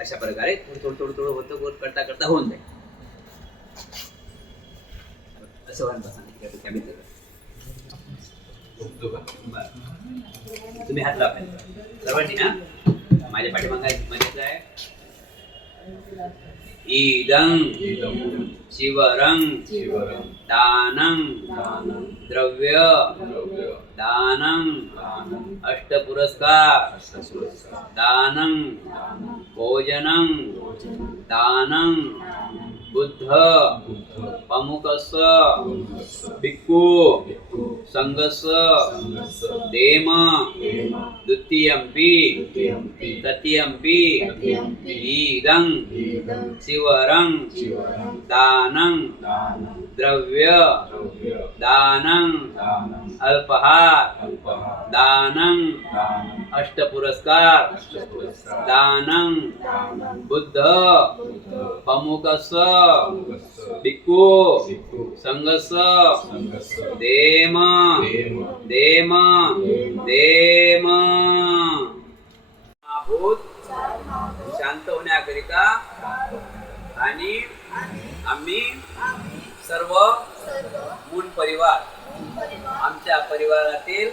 अशा प्रकारे थोडं थोडं थोडं होतं गोट करता करता होऊन जाईल. असं व्हायला सांगितलं कॅबिन. तुम्ही हात लावा सर्वांनी ना. माझ्या पाठीमागे म्हणजे काय इदं शिवरं दानं द्रव्य दानं अष्टपुरस्कार दानं भोजनं दानं बुद्ध पमुकस्य भिक्खु संघस्य देम द्वितीयंपि तृतीयंपि इदं शिवरं दानं द्रव्य दानं अल्पहार दानं अष्टपुरस्कार दानं बुद्ध पमुकस्य भिक्खु संघस्य देम देम देम. भूत शांत होण्याकरिता आणि आम्ही सर्व मूल परिवार आमच्या परिवारातील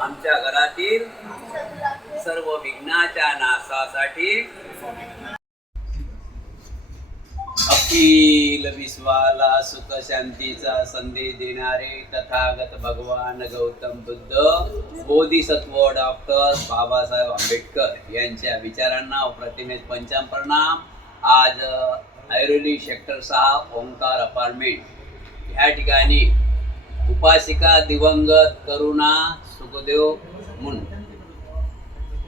आमच्या घरातील सर्व विघ्नाच्या नाशासाठी अखिल विश्वाला सुख शांतीचा संदेश देणारे तथागत भगवान गौतम बुद्ध बोधिसत्व डॉक्टर बाबासाहेब आंबेडकर यांच्या विचारांना प्रतिमेत पंचाम प्रणाम. आज ऐरोली सेक्टर 6 ओंकार अपार्टमेंट ह्या ठिकाणी उपासिका दिवंगत करुणा सुखदेव मुन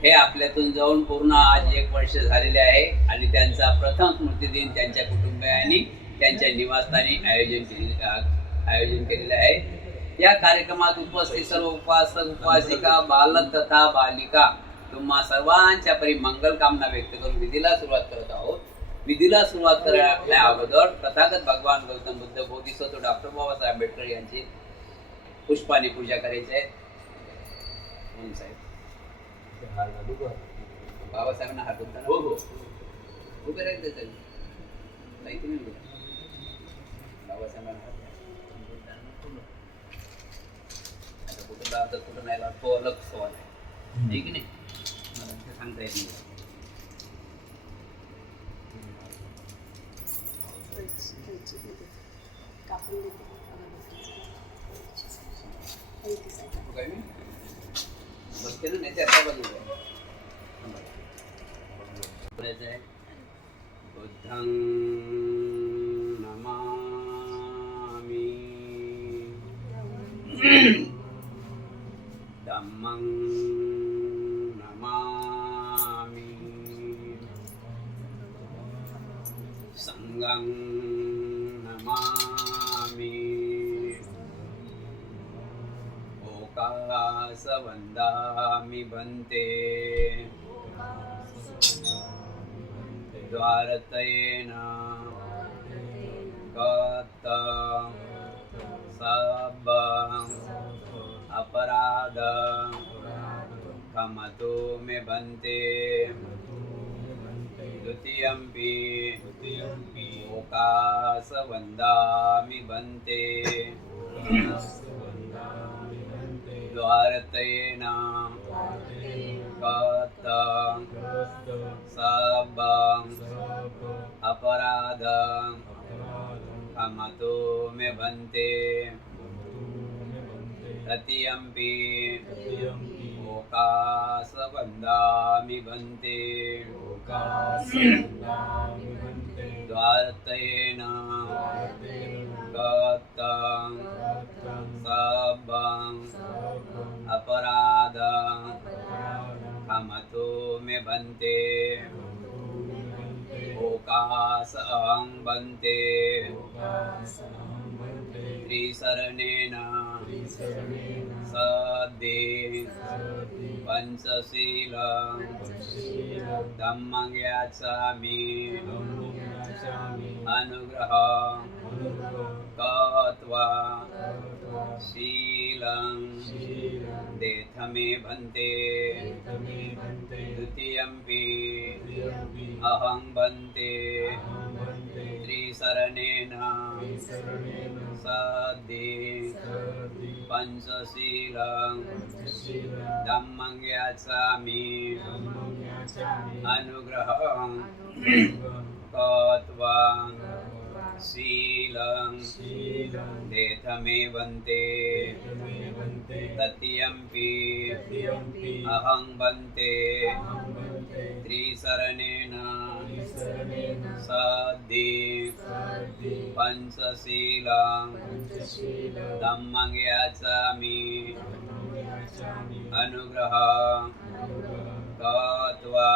हे आपल्यातून जाऊन पूर्ण आज 1 वर्ष झालेले आहे आणि त्यांचा प्रथम स्मृतिदिन त्यांच्या कुटुंबियांनी त्यांच्या निवासस्थानी आयोजन केलेले आहे. या कार्यक्रमात उपस्थित सर्व उपासक उपासिका बालक तथा बालिका तुम्हा सर्वांच्या परी मंगल कामना व्यक्त करून विधीला सुरुवात करत आहोत. विधीला सुरुवात करण्या अगोदर तथागत भगवान गौतम बुद्ध बोधिसत्व डॉक्टर बाबासाहेब आंबेडकर यांची पुष्पाने पूजा करायची आहे. म्हणून साहेब बाबासाहेबांना हात होता. हो हो उभे राहायचं सर नाही तुम्ही बाबासाहेबांना हात आता कुठं लावतात कुठं नाही लावत तो अलग सवाल आहे की नाही. मला ते सांगता येत नाही. बसते ना नाही ते आता बाजूला बुद्धं नमामि धम्मं नमामि संघं नमामि ओकास वन्दामि भन्ते द्वारतयेन गत सब अपराध क्षमतो मे भन्ते द्वितीयंपि ओकास वन्दामि भन्ते द्वारतयेन गत सब अपराध क्षमतो मे भन्ते तृतीयंपि ओकास वन्दामि भन्ते द्वारतयेन गत सब अपराध क्षमतो मे भन्ते ओकास अहं भन्ते त्रिशरणेन सद्ये पंचशील धम्मं याचामि अनुग्रह कृत्वा शीलं देथ मे भन्ते द्वितीयम्पि अहं भन्ते त्रिसरणेन सद्धि पंचशीलं धम्मं याचामि अनुग्रहं कृत्वा शीलं देथ मे भन्ते तृतीयम्पि अहं भन्ते त्रिसरणेन सद्धि पंचशीलं धम्मं याचामि अनुग्रहं कृत्वा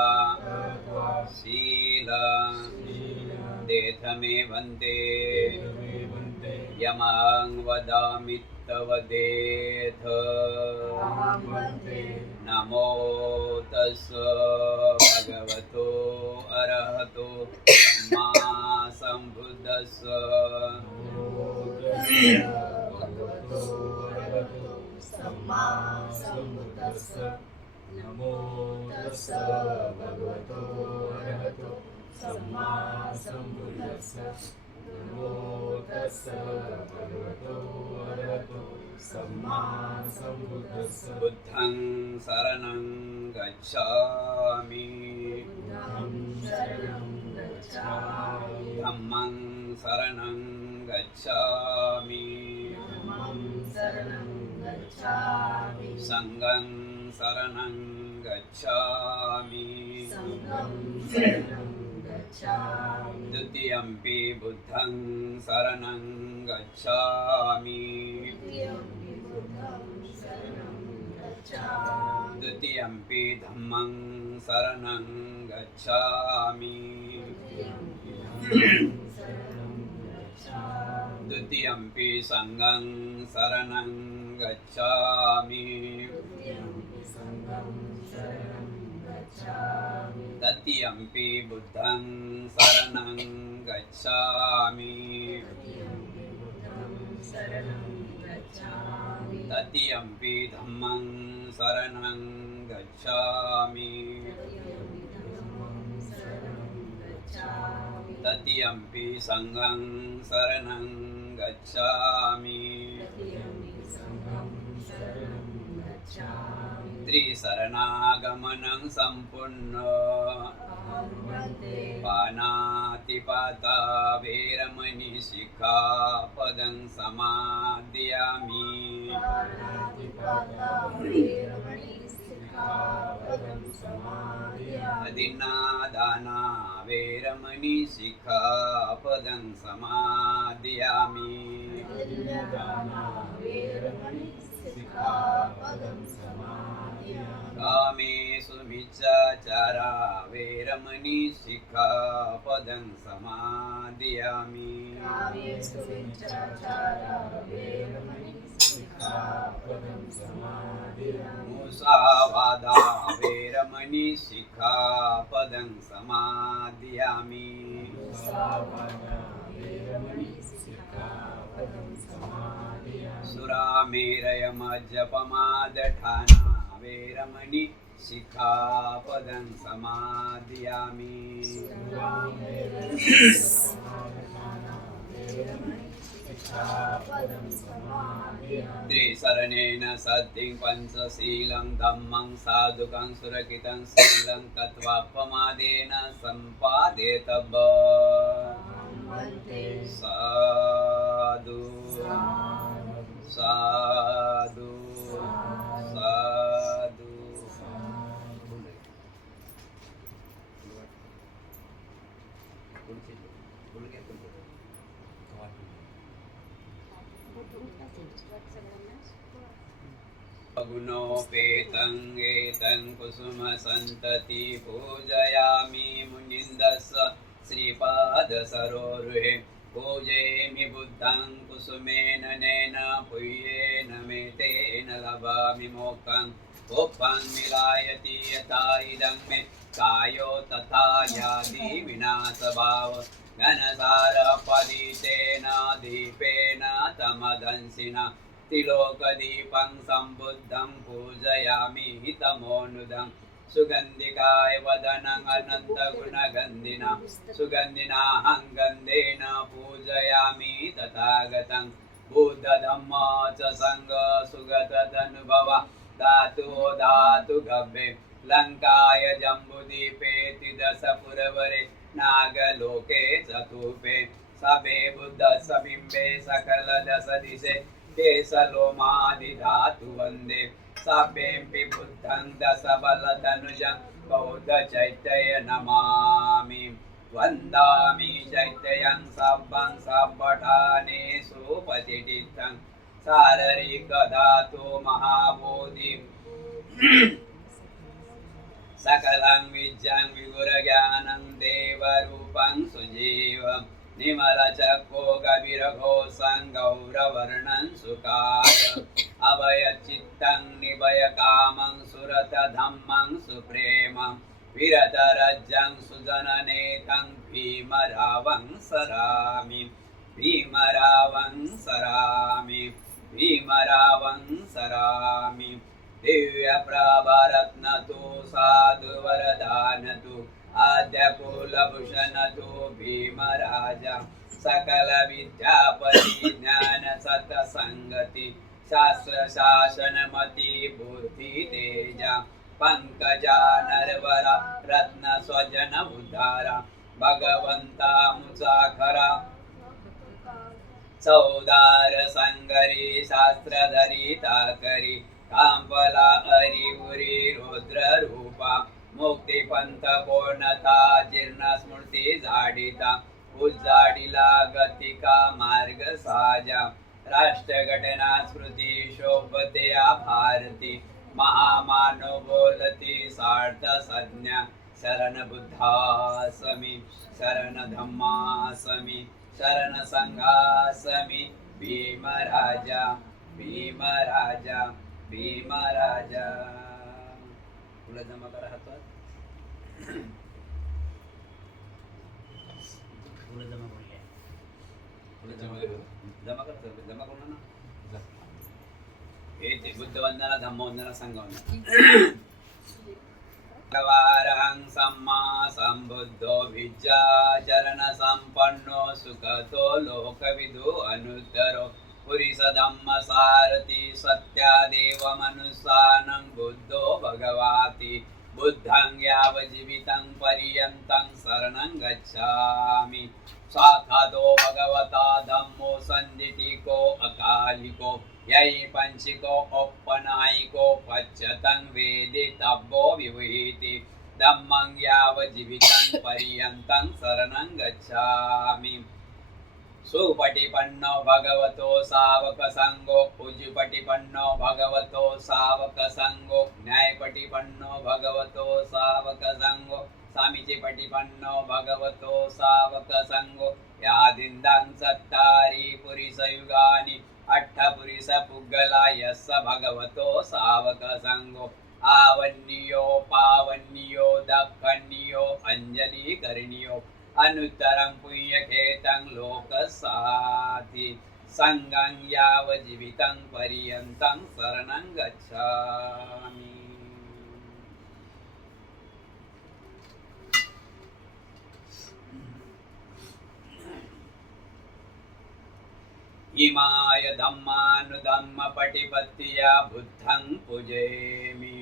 शीलं देथ मे भन्ते यमं वदामि तव देथ नमो तस् भगवतो अरहतो सम्मा सम्बुद्धस्स नमो तस्स भगवतो अरहतो सम्मा सम्बुद्धस्स नमो तस्स भगवतो अरहतो सम्मा सम्बुद्धस्स बुद्धं शरणं गच्छामि धम्मं शरणं गच्छामि संघं शरणं गच्छामि द्वितीयम्पि बुद्धं शरणं गच्छामि द्वितीयम्पि धम्मं शरणं गच्छामि द्वितीयम्पि संघं शरणं गच्छामि तृतीयम्पि बुद्धं शरणं गच्छामि तृतीयम्पि धम्मं शरणं गच्छामि तृतीयम्पि संघं शरणं गच्छामि त्रिशरणागमनं सम्पूर्णं पानातिपाता वैरमणि शिखापदं समादयामि अदिन्नादाना वैरमणि शिखापदं समादयामि कामेषु मिच्छाचारा वैरमणि शिखापदं समादयामि मुसावादा वैरमणि शिखापदं समादयामि सुरामेरयमज्जपमादठाना वैरमणि शिखापदं समादयामि त्रिशरणेन सद्धिं पंचशीलं धम्मं साधुकं सुरक्षितं शीलं तत्त्वापमादेन सम्पादेतव्यम् साधु साधु साधु गुणोपेतं एतं कुसुमसन्तति पूजयामि मुनिन्दस्य श्रीपादसरोरुहे पूजयामि बुद्धं कुसुमेन नेन पुय्येन मेतेन लभामि मोक्षं कोपं मिलायति यथा इदं मे कायो तथा यादि विनाशभाव घनसारपदितेन दीपेन तमदंसिना त्रिलोकदीपं सम्बुद्धं पूजयामि तमोनुदं सुगन्धिकाय वदनं अनन्तगुणगन्धिना सुगन्धिनाहं गन्धेन पूजयामि तथागतं बुद्धधम्म च संग सुगतदनुभव धातु धातु गभ्ये लङ्काय जम्बुदीपे त्रिदशपुरवरे नागलोके चतुपे सभे बुद्धसबिम्बे सकलदश दिशे केशलोमादिधातु वन्दे सभेऽपि बुद्धं दशबलधनुजं बौद्धचैत्य नमामि वन्दामि चैत्यं सब्बं सब्बठानेषु पतिष्ठितं शारीरिकधातु महाबोधि सकलं विज्ञं विगुरज्ञानं देवरूपं सुजीवं निमलचको गभीरघोषं गौरवर्णं सुकाय अभयचित्तं निभयकामं सुरतधम्मं सुप्रेमं विरतरज्जं सुजननेतं भीमरावं सरामि भीमरावं सरामि भीमरावं सरामि दिव्यप्रभारत्नतु साधुवरदानतु आद्यकुलभूषणतु भीमराजा सकलविद्यापति ज्ञानसत्सङ्गति शास्त्रशासनमति बुद्धितेजा पंकजा नरवरा रत्नस्वजन उद्धारा भगवंता मुसाखरा चौदार संगरी शास्त्रधरी ताकरी कांपला हरिपुरी रुद्र रूपा मुक्तिपंथ पूर्णता जीर्ण स्मृती जाडिता उजाडिला गतिका मार्ग साजा राष्ट्रघटना स्मृती शोभतया भारती महामानव बोलती सार्थ संज्ञा शरण बुद्धासमी शरण धम्मासमी शरण संघासमी भीमराजा भीमराजा भीमराजा तुला जमा करा हातात तुला जमा करूया तुला जमा कर जमा करू ना हे ते बुद्धवंदना धम्मवंदना संघवंदना वारहं सम्मा संबुद्धो विद्याचरण संपन्नो सुखतो लोकविदु अनुद्धरो पुरीस धम्म सारथी सत्यादेव मनुष्यानं बुद्धो भगवाति बुद्धं यावज्जीवितं पर्यन्तं शरणं गच्छामि साक्षातो भगवता धम्मो सन्दिटिको अकालिको यही पंचिको औपनायिको पच्यतं वेदितव्यो विवहिति धम्मं यावज्जीवितं पर्यन्तं शरणं गच्छामि सुपटिपन्नो भगवतो सावक संगो उजुपटिपन्नो भगवतो सावक संगो न्यायपटिपन्नो भगवतो सावक संगो सामीचिपटिपन्नो भगवतो सावक संगो यादिन्दं सत्तारि पुरिसयुगानि अट्ठपुरिस पुग्गला यस्स भगवतो सावक संगो आवन्नियो पावन्नियो दक्खन्नियो अंजलि करणियो अनुत्तरं पुण्यखेतं लोकसाथि संगं यावज्जीवितं पर्यन्तं शरणं गच्छामि इमाय धम्मानुधम्मपटिपत्तिया बुद्धं पूजयामि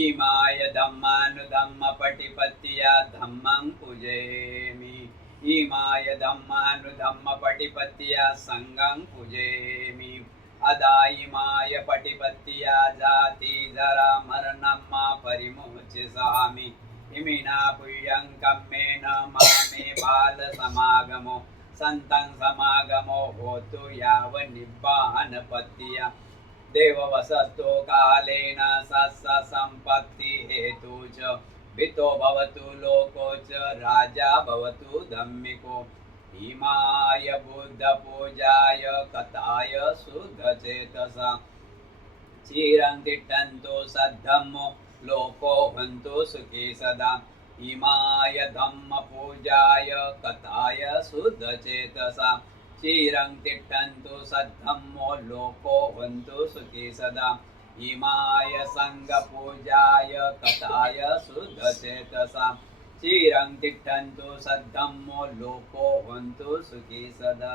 इमाय धम्मानुधम्मपटिपत्तिया धम्मं पूजयामि इमाय धम्मानुधम्मपटिपत्तिया संघं पूजयामि अदा इमाय पटिपत्तिया जाति जरा मरणं मा परिमोचयामि इमिना पुयं कम्मेन मामे बाल समागमो संतं समागमो होतु याव निब्बानपत्तिया देववसतो कालेन सस्स संपत्ति हेतु च वितो भवतु लोको च राजा भवतु धम्मिको इमाय बुद्ध पूजाय कथाय शुद्धचेतसा चिरं तिष्ठन्तु सद्धम्मो लोको हन्तु सुखी सदा इमाय धम्म पूजाय कथाय शुद्धचेतसा चिरं तिष्ठन्तु सद्धम्मो लोको हन्तु सुखी सदा इमाय संगपूजाय कथाय शुद्धचेतसा चिरं तिष्ठन्तु सद्धम्मो लोको हन्तु सुखी सदा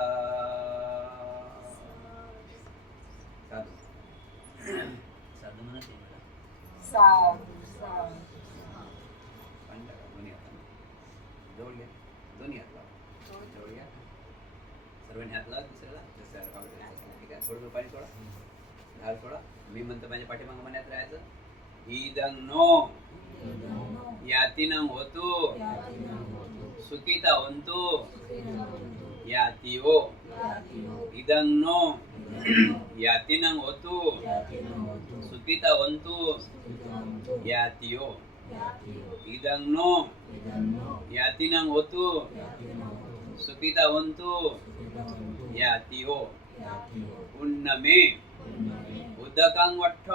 साधू साधू म्हणत नाही मला. साधू साधू पाणी टाका दोन्ही हाताने. जवळ घ्या दोन्ही हात लावा. जवळ घ्या सर्वांनी हात लावा दुसऱ्याला दुसऱ्याला कावडे. ठीक आहे थोडं पाणी सोडा झाड सोडा. मी म्हणतो माझ्या पाठीमागं मनात राहायचं इदं नो यातीनं होतो सुखिता होतो याती हो इदं नो यातीनं होतो सुखिता होतो याती हो इदं नो यातीनं होतो सुखिता होतो याती हो पुण्यमे उदकं वट्ठ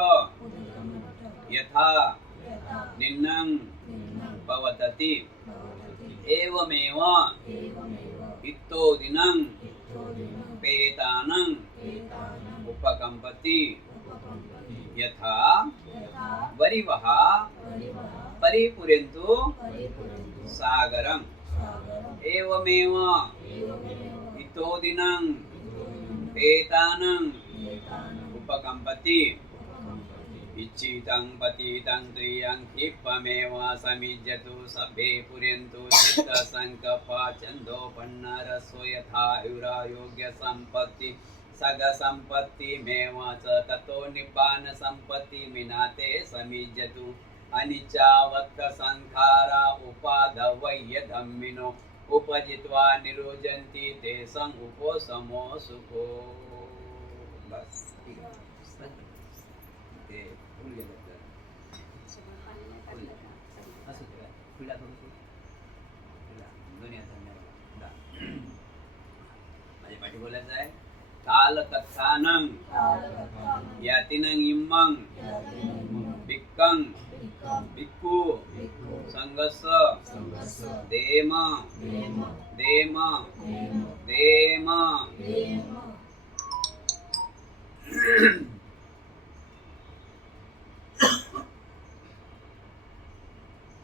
यथा निन्नं भवतति एवमेव इत्तो दिनं पेतानं उपकम्पति यथा वरिवः परिपूरयन्तु सागरं एवमेव इत्तो दिनं पेतानं उपकम्पति इच्छितं पतितं त्रियं क्षिप्रमेव समिज्यतु सभ्ये पुर्यन्तु चित्तसङ्कल्पः छन्दोपन्नरसो यथा युरायोग्यसम्पत्ति सगसम्पत्तिमेव च ततो निब्बानसम्पत्तिमिनाते समिज्यतु अनिच्चावत्तसंखारा उपाधवय्य धम्मिनो उपजित्वा निरुजन्ति तेषाम् उपोषमो सुखो. बस ठीक आहे. ते फुल गेलं तर असं ते काय फुला करू फुला दोन्ही हातांनी माझ्या पाठी बोलायचं आहे कालकथानं यातिनं इम्मं बिक्कं बिक्कू संगस देम देम देम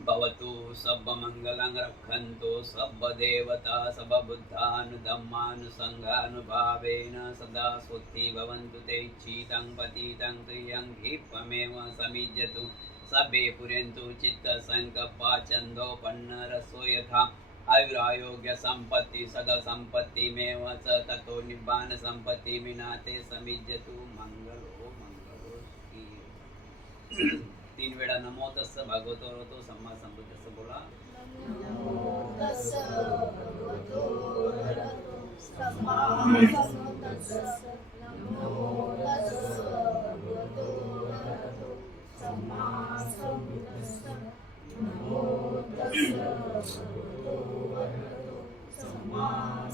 भवतु सर्वमङ्गलं रक्षन्तु सर्वदेवता सर्वबुद्धानुधम्मानुसङ्घानुभावेन सदा स्वस्ति भवन्तु ते इच्छितं पतितं त्रियं क्षिप्रमेव समिज्यतु सभ्ये पुर्यन्तु चित्तसङ्कल्पः छन्दोपन्नरसो यथा आयुरारोग्यसम्पत्ति सगसम्पत्तिमेव च ततो निब्बानसम्पत्तिमिनाते समिज्यतु मंगलो मंगलो तीन वेळा नमो तस्स भगवतो रतो सम्मा संबुद्धस्स बोला. नमो तस्स भगवतो अरहतो सम्मा संबुद्धस्स. नमो तस्स भगवतो अरहतो सम्मा संबुद्धस्स. नमो तस्स भगवतो अरहतो सम्मा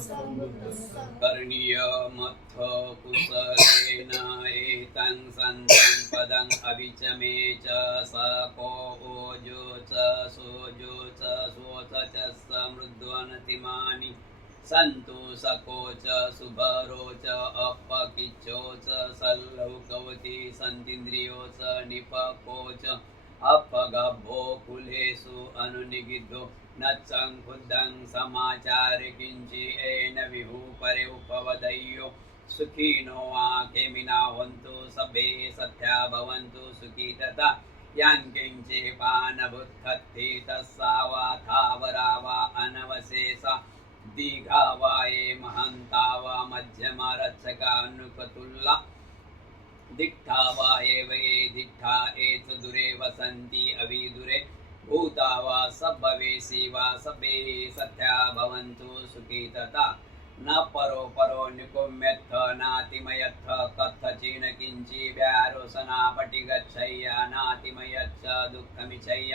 संबुद्धस्स. कर्णीय मत्थ कुशलेन एतं सन्तं पदं अभिचमे च सको ओजो च सोजो च स्वोच च समृद्ध्वनतिमानि सन्तु सको च सुभरो च अपकिच्छो च सल्लौकवती सन्तीन्द्रियो च निपको च अपगभो कुलेषु अनुनिगिद्धो नच्चं खुद्धं समाचारे किञ्चि एन विभु परे उपवदय्यो सुखिनो वा खेमिना हन्तु सभ्ये सत्या भवन्तु सुखी तथा यांकिञ्चे पानभुत्थत्ति तस्सा वा थावरा वा अनवशेषा दीघा वा ये महन्ता वा मध्यमा रक्षकानुकतुल्ला दिक्ठा वा एव ये दिक्ठा एच दुरे वसन्ति अविदुरे भूता वा सब्भवेशी वा सभ्ये सत्या भवन्तु सुखी तथा न परो परो निकुम्यत्थ नातिमयत्थ कथचिन किञ्चि व्यारोसना पटिगच्छय्य नातिमयच्च दुःखमिच्छय्य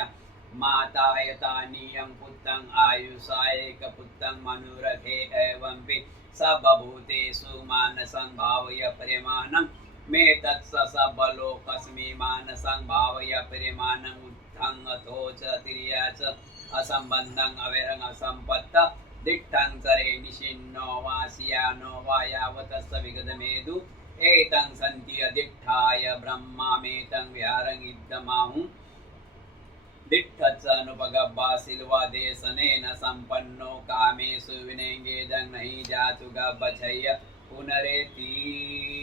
माता यथा नियं पुत्रं आयुषा एकपुत्रं मनुरथे एवंपि सर्वभूतेषु मानसं भावय परिमाणं मे तत्स सबलोकस्मि मानसं भावय परिमाणं उत्थं अथो च तिर्या च असम्बन्धं अवैरं असम्पत्त दिट्ठं चरे निशिन्नो वासियानो वायावतस्स विगतमेदु एतं सन्ति अधिष्ठाय ब्रह्मामेतं विहारं इद्धमाहु दिट्ठत्सनुपगब्बा सिल्वा देशनेन सम्पन्नो कामेषु विनेङ्गेदं नहि जातु गब्बचय्य पुनरेतीति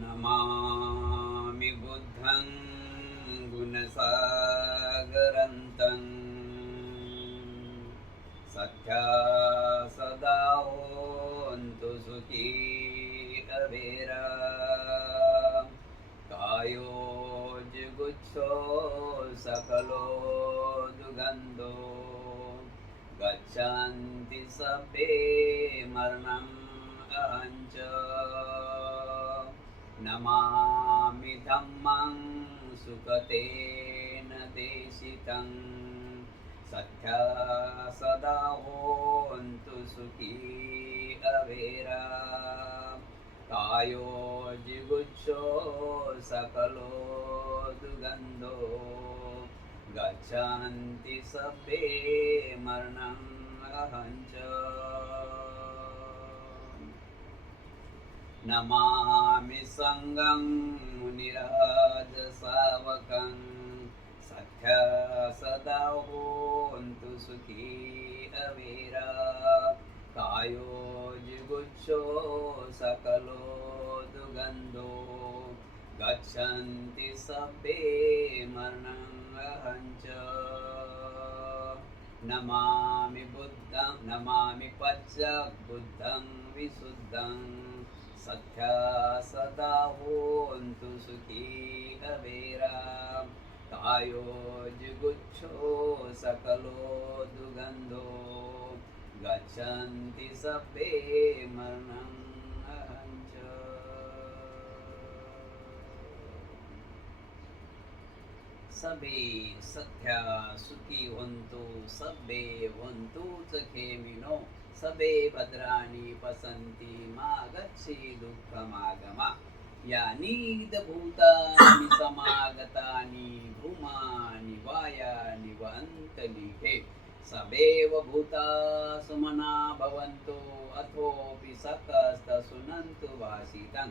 नमामि बुद्धं गुणसागरन्तं सत्या सदा होन्तु सुखी अवेरा कायो जुगुच्छो सकलो दुगन्धो गच्छन्ति सभ्ये मरणम् अहञ्च नमामि धम्मं सुखतेन देशितं सत्या सदा होन्तु सुखी अवेरा कायो जिगुच्छो सकलो दुगन्धो गच्छन्ति सभ्ये मरणम् अहञ्च नमामि संगं मुनिराजसावकं सत्या सदा होन्तु सुखी अवेरा कायो जिगुच्छो सकलो दुगन्धो गच्छन्ति सभ्ये मरणम् अहञ्च नमामि बुद्धं नमामि पच्च बुद्धं विशुद्धं सत्या सदा होन्तु सुखी अवेरा कायो जिगुच्छो सकलो दुगन्धो गच्छन्ति सभ्ये मरणम् अहञ्च सभे सत्या सुखी होन्तु सभे होन्तु च खेमिनो सबे भद्राणि पसन्ति मा गच्छे दुःखमागमा यानि भूतानि समागतानि भूमानि वायानि व अन्तलिके सवेव भूता सुमना भवन्तु अथोऽपि सकस्तसुनन्तु वासितं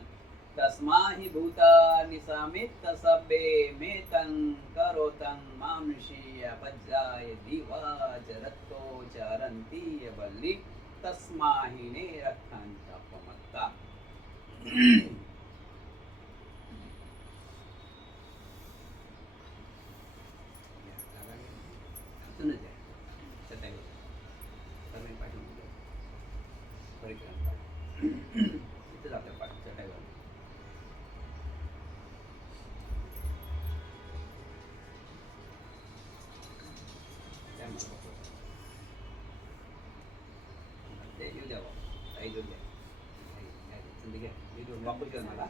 तस्माहि भूतानि समेत सभ्ये मेतं करोतं मानुषीय पज्जाय दिवा चरतो चरन्ति वल्ली तस्माहि ने रक्षन्तपमत्ता येऊ द्या बाबा येऊ द्या वापस कर मला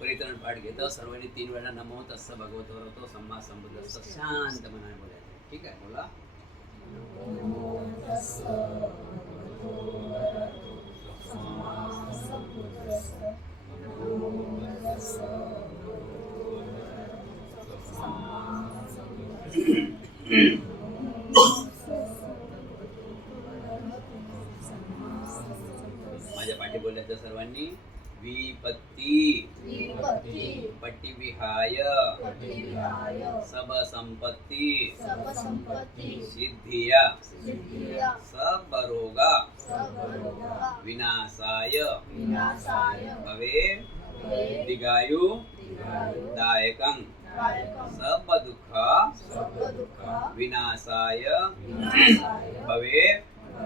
परित्रण पाठ घेतो सर्वांनी 3 वेळा नमो तस्स भगवतो रतो सम्मा संबुद्धस्स शांत मनाने बोलायचं ठीक आहे बोला नमो तस्स भगवतो अरहतो सम्मा संबुद्धस्स नमो तस्स भगवतो अरहतो सम्मा संबुद्धस्स माझ्या पाठी बोलायचं सर्वांनी विपत्ती पट्टी विहाय सब संपत्ति सिद्धिया सब रोगा विनाशाय भवे दीर्घायु दायकं सब दुःख विनाशाय भवे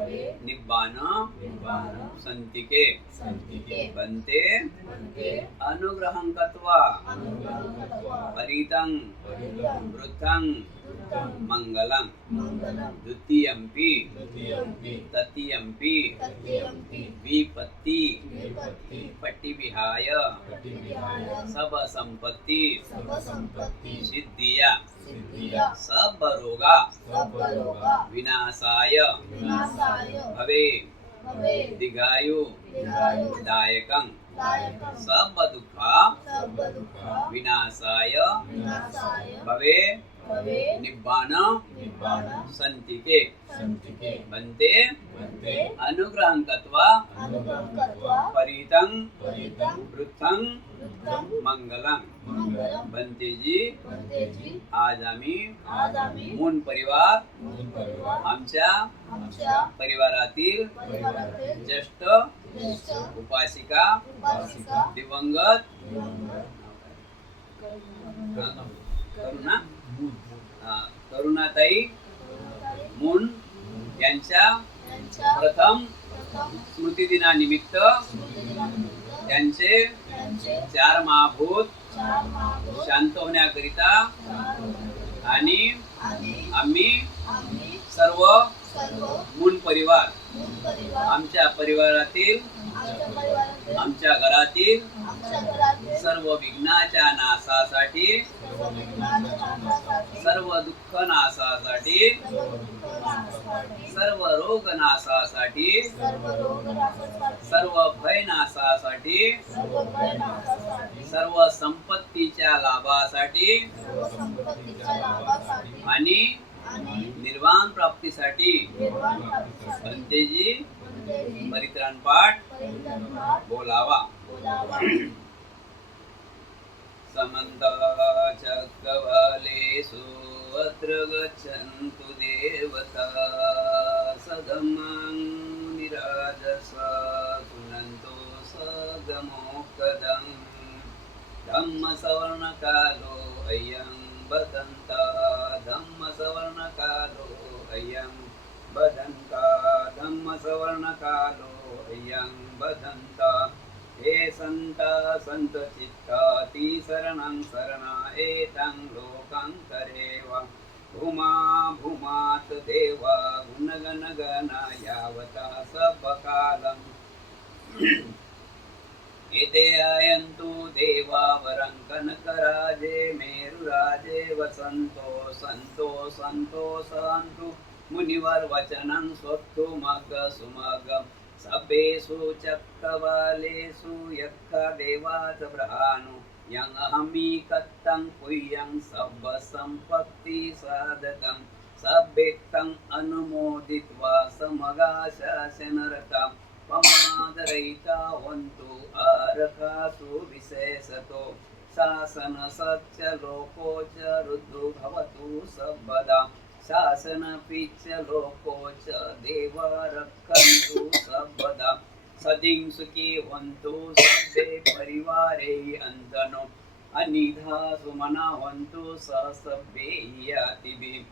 भवे निब्बान निब्बान संतिके संतिके बंते बन्ते अनुग्रहं कृत्वा अनुग्रहं कृत्वा परितं परितं वृद्धं वृद्धं मंगलं मङ्गलं द्वितीयंपि द्वितीयंपि तृतीयंपि तृतीयंपि विपत्ति विपत्ति पट्टिविहाय पटिविहाय सब संपत्ति सर्वसम्पत्ति सिद्धिया सिद्धिया सब रोगा सर्वरोगा विनाशाय विनाशाय भवे भवे दीर्घायु दीर्घायु दायकं दायकं सब दुःख सर्वदुःख विनाशाय विनाशाय भवे भवे निब्बान निब्बान संतिके संतिके बन्ते बन्ते अनुग्रहं कृत्वा अनुग्रहं कृत्वा परितं परितं वृद्धं वृद्धं मंगलं मङ्गलं बंतेजी बन्तेजी आज आम्ही आज आम्ही मून परिवार मूल परिवार आमच्या आमच्या परिवारातील परिवारातील ज्येष्ठ ज्येष्ठ उपासिका उपासिका दिवंगत दिवंगत करुणा करुणाताई करुणाताई मून यांच्या यांच्या प्रथम प्रथम स्मृतिदिनानिमित्त स्मृतिदिनानिमित्त त्यांचे त्यांचे 4 महाभूत 4 महाभूत शांत होण्याकरिता आणि आणि आम्ही आम्ही सर्व सर्व मून परिवार मूल परिवार आमच्या परिवारातील आमच्या परिवारातील आमच्या घरातील आमच्या घरातील सर्व विघ्नाच्या नाशासाठी सर्व विघ्नाच्या नाशासाठी सर्व दुःख नाशासाठी सर्व दुःख नाशासाठी सर्व रोग नाशासाठी सर्व रोग नाशासाठी सर्व भय नाशासाठी सर्व भय नाशासाठी सर्व संपत्तीच्या लाभासाठी सर्व संपत्तीच्या लाभासाठी आणि आणि निर्वाण प्राप्तीसाठी निर्वाण प्राप्तीसाठी बंतेजी बन्तेजी परित्राण पाठ परित्राण बोलावा. बोलावा. समन्त चक्रवालेषु अत्र गच्छन्तु देवता सधम्मं निराजस शृण्वन्तु सगमोक्तदं धम्मसवर्णकालो अयं वदन्ता धम्मसवर्णकालो अयं वदन्ता धम्मसवर्णकालो अयं वदन्ता हे संता संत चित्ताति शरणं शरणा एतं लोकं करेव भूमा भूमात् देवा गुणगणगणा यावता सबकालम् एते आयन्तु देवा वरं कनकराजे मेरुराजे वसन्तो सन्तो सन्तु मुनिवर वचनं स्वत्तु मग सुमगम् सभेषु चक्रवालेषु यक्ष देवाच ब्रहाणु यं अहमी कत्तं पुयं सब संपत्ति साधकं सभेत्तं अनुमोदित्वा समगाशासनरता पमादरहिता वन्तु आरकासु विशेषतो शासन सच्च लोको च रुद्धु भवतु सर्वदा शासन पिच लोको च देवा रक्षन्तु सर्वदा सदिं सुखी वन्तु सभ्ये परिवारे अन्तनो अनिधा सुमना वन्तु सहसभ्ये यातिभिः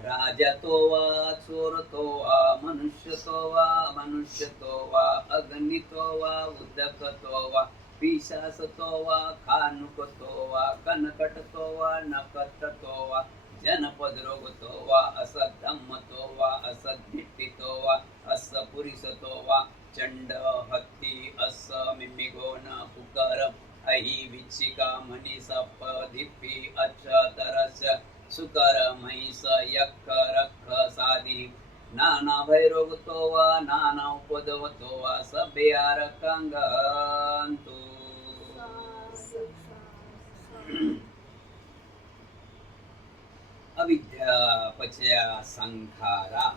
राजतो वा चोरतो वा मनुष्यतो वा अगणितो वा उदकतो वा पिशासतो वा खानुकतो वा कनकटतो वा नकटतो वा जनपदरोगतो वा असद्धम्मतो वा असद्धिट्टितो वा असपुरिसतो वा चंड हत्ती अस मिमिगोन पुकर अहि विच्छिका मणिसप धिप्पी अच्छ तरस सुकर महिष यक्ष रक्ष साधी नाना भैरोगतो वा नाना उपदवतो वा सभे आरकांगंतु अविद्या पचया संखारा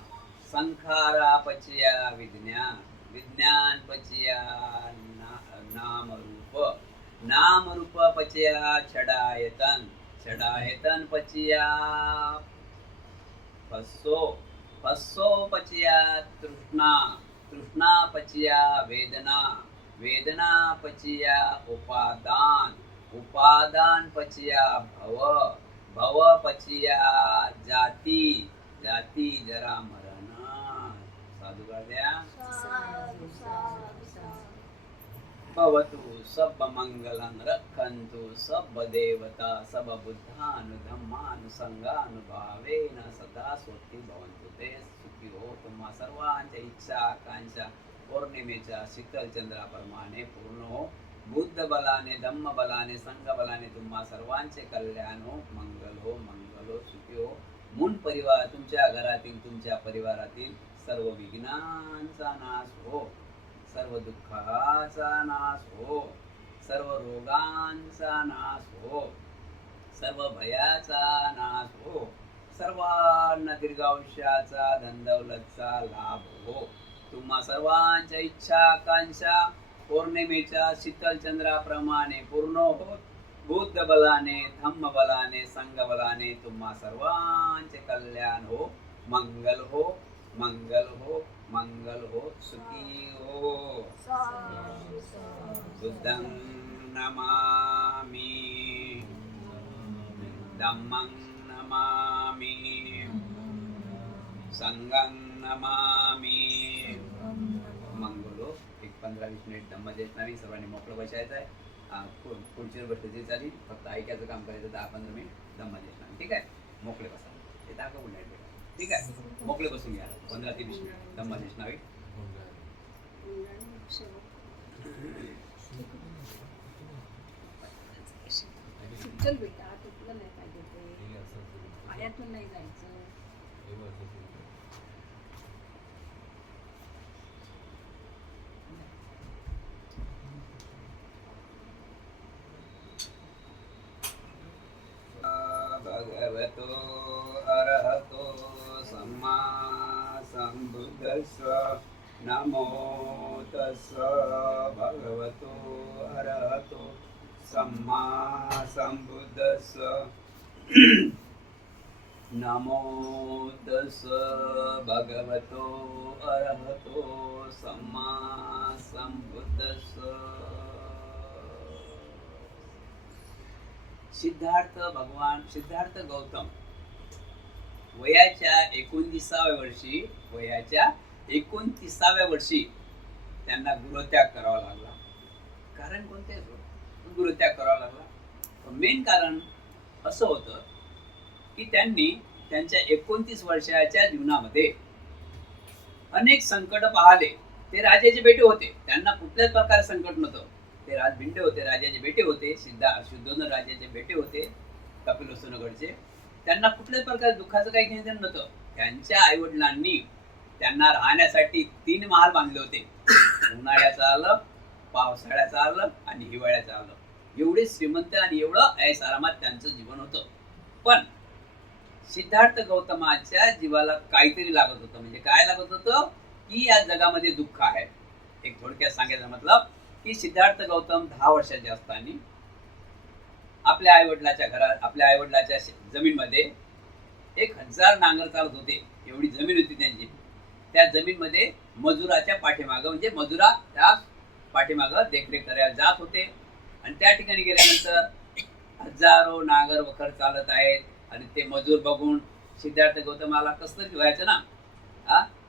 संखारा पचया विज्ञान विज्ञान पचया नाम रूप नाम रूप पचया छडायतन छडायतन पचया फस्सो फस्सो पचया तृष्णा तृष्णा पचया वेदना वेदना पचया उपादान उपादान पचया भव भव पचिया जाती जाती जरा मरण जरा द्या. साधु साधु साधु. भवतु सब मंगलं रक्षन्तु सब देवता सब बुद्धानुधम्मानुसंगानुभावेन सदा स्वस्ति भवन्तु ते सुखी हो. तुम्हा सर्वांच्या इच्छा आकांक्षा पौर्णिमेच्या शीतल चंद्राप्रमाणे पूर्ण हो. बुद्ध बलाने धम्म बलाने संघ बलाने तुम्हा सर्वांचे कल्याण हो. मंगल हो मंगल हो सुखी हो. मून परिवार तुमच्या घरातील तुमच्या परिवारातील सर्व विघ्नांचा नाश हो. सर्व दुःखाचा नाश हो. सर्व रोगांचा नाश हो. सर्व भयाचा नाश हो. सर्वांना दीर्घायुष्याचा धनदौलतचा लाभ हो. तुम्हा सर्वांच्या इच्छा आकांक्षा पौर्णिमेच्या शीतल चंद्राप्रमाणे पूर्ण हो. बुद्ध बलाने धम्म बलाने संघ बलाने तुम्हा सर्वांचे कल्याण हो. मंगल हो मंगल हो मंगल हो सुखी हो. साधु साधु. बुद्धं नमामि धम्मं नमामि संघं नमामि. मंगलो. एक 15-20 मिनिट धम्मदेश नाही. सर्वांनी मोकळं बसायचं आहे. पुढची गोष्ट जी झाली फक्त ऐकायचं काम करायचं. 10-15 मिनिट धम्मदेश नाही. ठीक आहे. मोकळे बसा. हे दाखवून नाही बेटा. ठीक आहे. मोकळे बसून घ्या. 15-20 मिनिट धम्मदेश नाही. चल बेटा तुला नाही पाहिजे ते पाण्यातून नाही जायचं. भगवतो अरहतो सम्मा संबुद्धस्स नमो तस्स भगवतो अरहतो सम्मा संबुद्धस्स नमो तस्स भगवतो अरहतो सम्मा संबुद्धस्स. सिद्धार्थ गौतम वयाच्या 29व्या वर्षी त्यांना गुरुत्याग करावा लागला. कारण कोणते गुरुत्याग करावा लागला? मेन कारण असं होतं की त्यांनी त्यांच्या 29 वर्षाच्या जीवनामध्ये अनेक संकट पाहिले. ते राजाचे बेटे होते. त्यांना कुठल्याच प्रकारे संकट नव्हतं. ते राजभिंडे होते. राजाचे बेटे होते. शुद्धोधन राजाचे बेटे होते कपिलवस्तुनगरचे. त्यांना कुठल्याच प्रकारे दुःखाचं काही घेणं नव्हतं. त्यांच्या आईवडिलांनी त्यांना राहण्यासाठी 3 महाल बांधले होते. उन्हाळ्याचं आलं, पावसाळ्याचं आलं आणि हिवाळ्याचं आलं. एवढे श्रीमंत आणि एवढं ऐशारामात त्यांचं जीवन होतं. पण सिद्धार्थ गौतमाच्या जीवाला काहीतरी लागत होतं. म्हणजे काय लागत होतं की या जगामध्ये दुःख आहे. एक थोडक्यात सांगायचं मतलब की सिद्धार्थ गौतम 10 वर्षाचे असताना आपल्या आईवडिलाच्या जमीनमध्ये 1000 नांगर चालत होते. एवढी जमीन होती त्यांची. त्या जमीनमध्ये मजुराच्या पाठीमागं म्हणजे मजुरा त्या पाठीमागं देखरेख करायला जात होते. आणि त्या ठिकाणी गेल्यानंतर हजारो नांगर वखर चालत आहेत. आणि ते मजूर बघून सिद्धार्थ गौतमाला कसं तरी व्हायचं ना.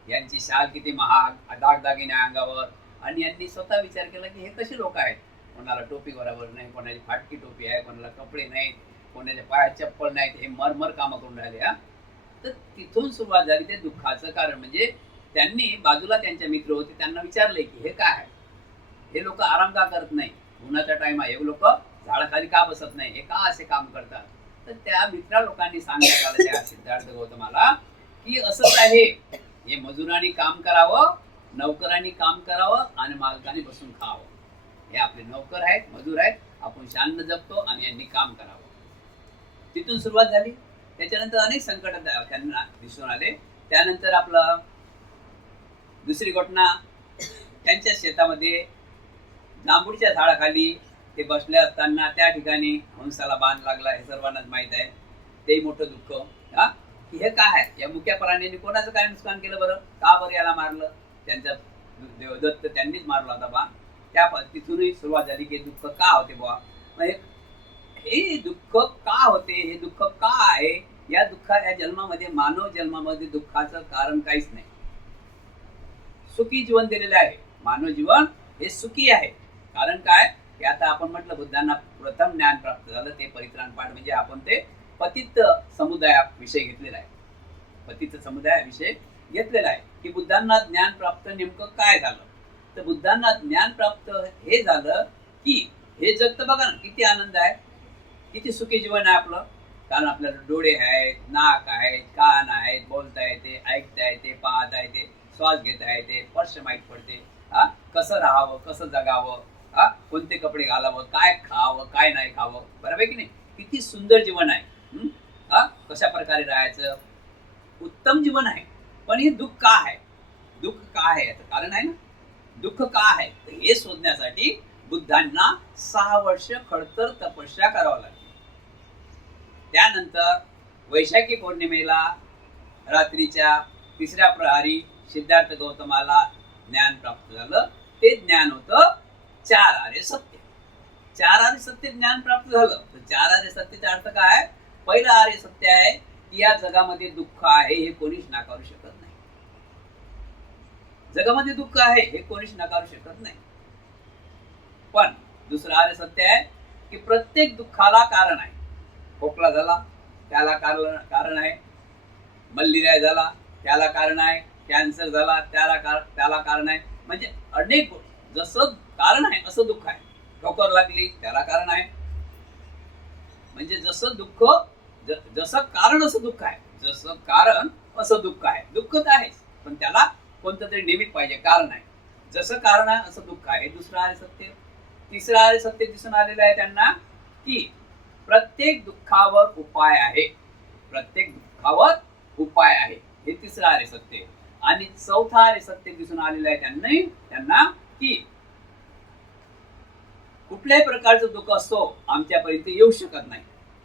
यांची शाल किती महाग, दागदागिने अंगावर. आणि यांनी स्वतः विचार केला की हे कसे लोक आहेत. कोणाला टोपी बरोबर नाही, कोणाची फाटकी टोपी आहे, कोणाला कपडे नाहीत, कोणाच्या पायात चप्पल नाहीत. हे मरमर कामं करून राहिले. तर तिथून सुरुवात झाली ते दुःखाचं कारण. म्हणजे त्यांनी बाजूला त्यांचे मित्र होते. त्यांना विचारले की हे काय आहे. हे लोक आराम का करत नाही. उन्हाचा टाइम आहे. हे लोक झाडाखाली का बसत नाही. हे का असे काम करतात. तर त्या मित्रा लोकांनी सांगण्यात आलं त्या सिद्धार्थ गौतमाला की असंच आहे. हे मजुरांनी काम करावं, नौकरांनी काम करावं आणि मालकाने बसून खावं. हे आपले नौकर आहेत, मजूर आहेत. आपण शांत जगतो आणि यांनी काम करावं. तिथून सुरुवात झाली. त्याच्यानंतर अनेक संकट त्यांना दिसून आले. त्यानंतर आपलं दुसरी घटना, त्यांच्या शेतामध्ये जांभूळच्या झाडाखाली ते बसले असताना त्या ठिकाणी हंसाला बाण लागला. हे सर्वांनाच माहीत आहे. ते मोठं दुःख की हे काय आहे. या मुक्या प्राण्यांनी कोणाचं काय नुकसान केलं बरं. का बरं याला मारलं. त्यांचा देवदत्त त्यांनीच मारला होता बाण. त्या तिथूनही सुरुवात झाली की दुःख का होते बुवा. हे दुःख का होते, हे दुःख का आहे. या जन्मामध्ये, मानव जन्मामध्ये दुःखाचं कारण काहीच नाही. सुखी जीवन दिलेलं आहे. मानव जीवन हे सुखी आहे. कारण काय की आता आपण म्हटलं बुद्धांना प्रथम ज्ञान प्राप्त झालं ते परित्राण पाठ, म्हणजे आपण ते पतित समुदायाविषयी घेतलेला आहे. पतित समुदायाविषयी घेतलेला आहे की बुद्धांना ज्ञान प्राप्त नेमकं काय झालं. तर बुद्धांना ज्ञान प्राप्त हे झालं की हे जग तर बघा ना किती आनंद आहे, किती सुखी जीवन आहे आपलं. कारण आपल्याला डोळे आहेत, नाक आहेत, कान आहेत, बोलता येते, ऐकता येते, पाहता येते, श्वास घेता येते, स्पर्श माहीत पडते. कसं राहावं, कसं जगावं, कोणते कपडे घालावं, काय खावं, काय नाही खावं, बरोबर की नाही. किती सुंदर जीवन आहे. कशा प्रकारे राहायचं, उत्तम जीवन आहे. पण हे दुःख का आहे, दुःख का आहे याचं कारण आहे ना. दुःख का आहे तर हे शोधण्यासाठी बुद्धांना 6 वर्ष खडतर तपस्या करावं लागली. त्यानंतर वैशाखी पौर्णिमेला रात्रीच्या 3ऱ्या प्रहरी सिद्धार्थ गौतमाला ज्ञान प्राप्त झालं. ते ज्ञान होतं 4 आर्य सत्य. 4 आर्य सत्य ज्ञान प्राप्त झालं. तर 4 आर्य सत्याचा अर्थ काय. पहिलं आर्य सत्य आहे की या जगामध्ये दुःख आहे हे कोणीच नाकारू शकत नाही. जगामध्ये दुःख आहे हे कोणीच नाकारू शकत नाही. पण दुसरं आर्य सत्य आहे की प्रत्येक दुःखाला कारण आहे. खोकला झाला त्याला कारण आहे, मलेरिया झाला त्याला कारण आहे, कॅन्सर झाला त्याला कारण आहे. म्हणजे अनेक जसं कारण आहे असं दुःख आहे. ठोकर लागली त्याला कारण आहे. म्हणजे जसं दुःख जसं कारण असं दुःख आहे, जसं कारण असं दुःख आहे. दुःख तर आहेच पण त्याला कोणतं तरी निमित्त पाहिजे, कारण आहे. जसं कारण आहे असं दुःख आहे. दुसरं आर्य सत्य. तिसरं आर्य सत्य दिसून आलेलं आहे त्यांना की प्रत्येक दुःखावर उपाय आहे. प्रत्येक दुःखावर उपाय आहे हे तिसरं आर्य सत्य. आणि चौथा आर्य सत्य दिसून आलेलं आहे त्यांना की कुठल्याही प्रकारचं दुःख असतो आमच्यापर्यंत येऊ शकत नाही.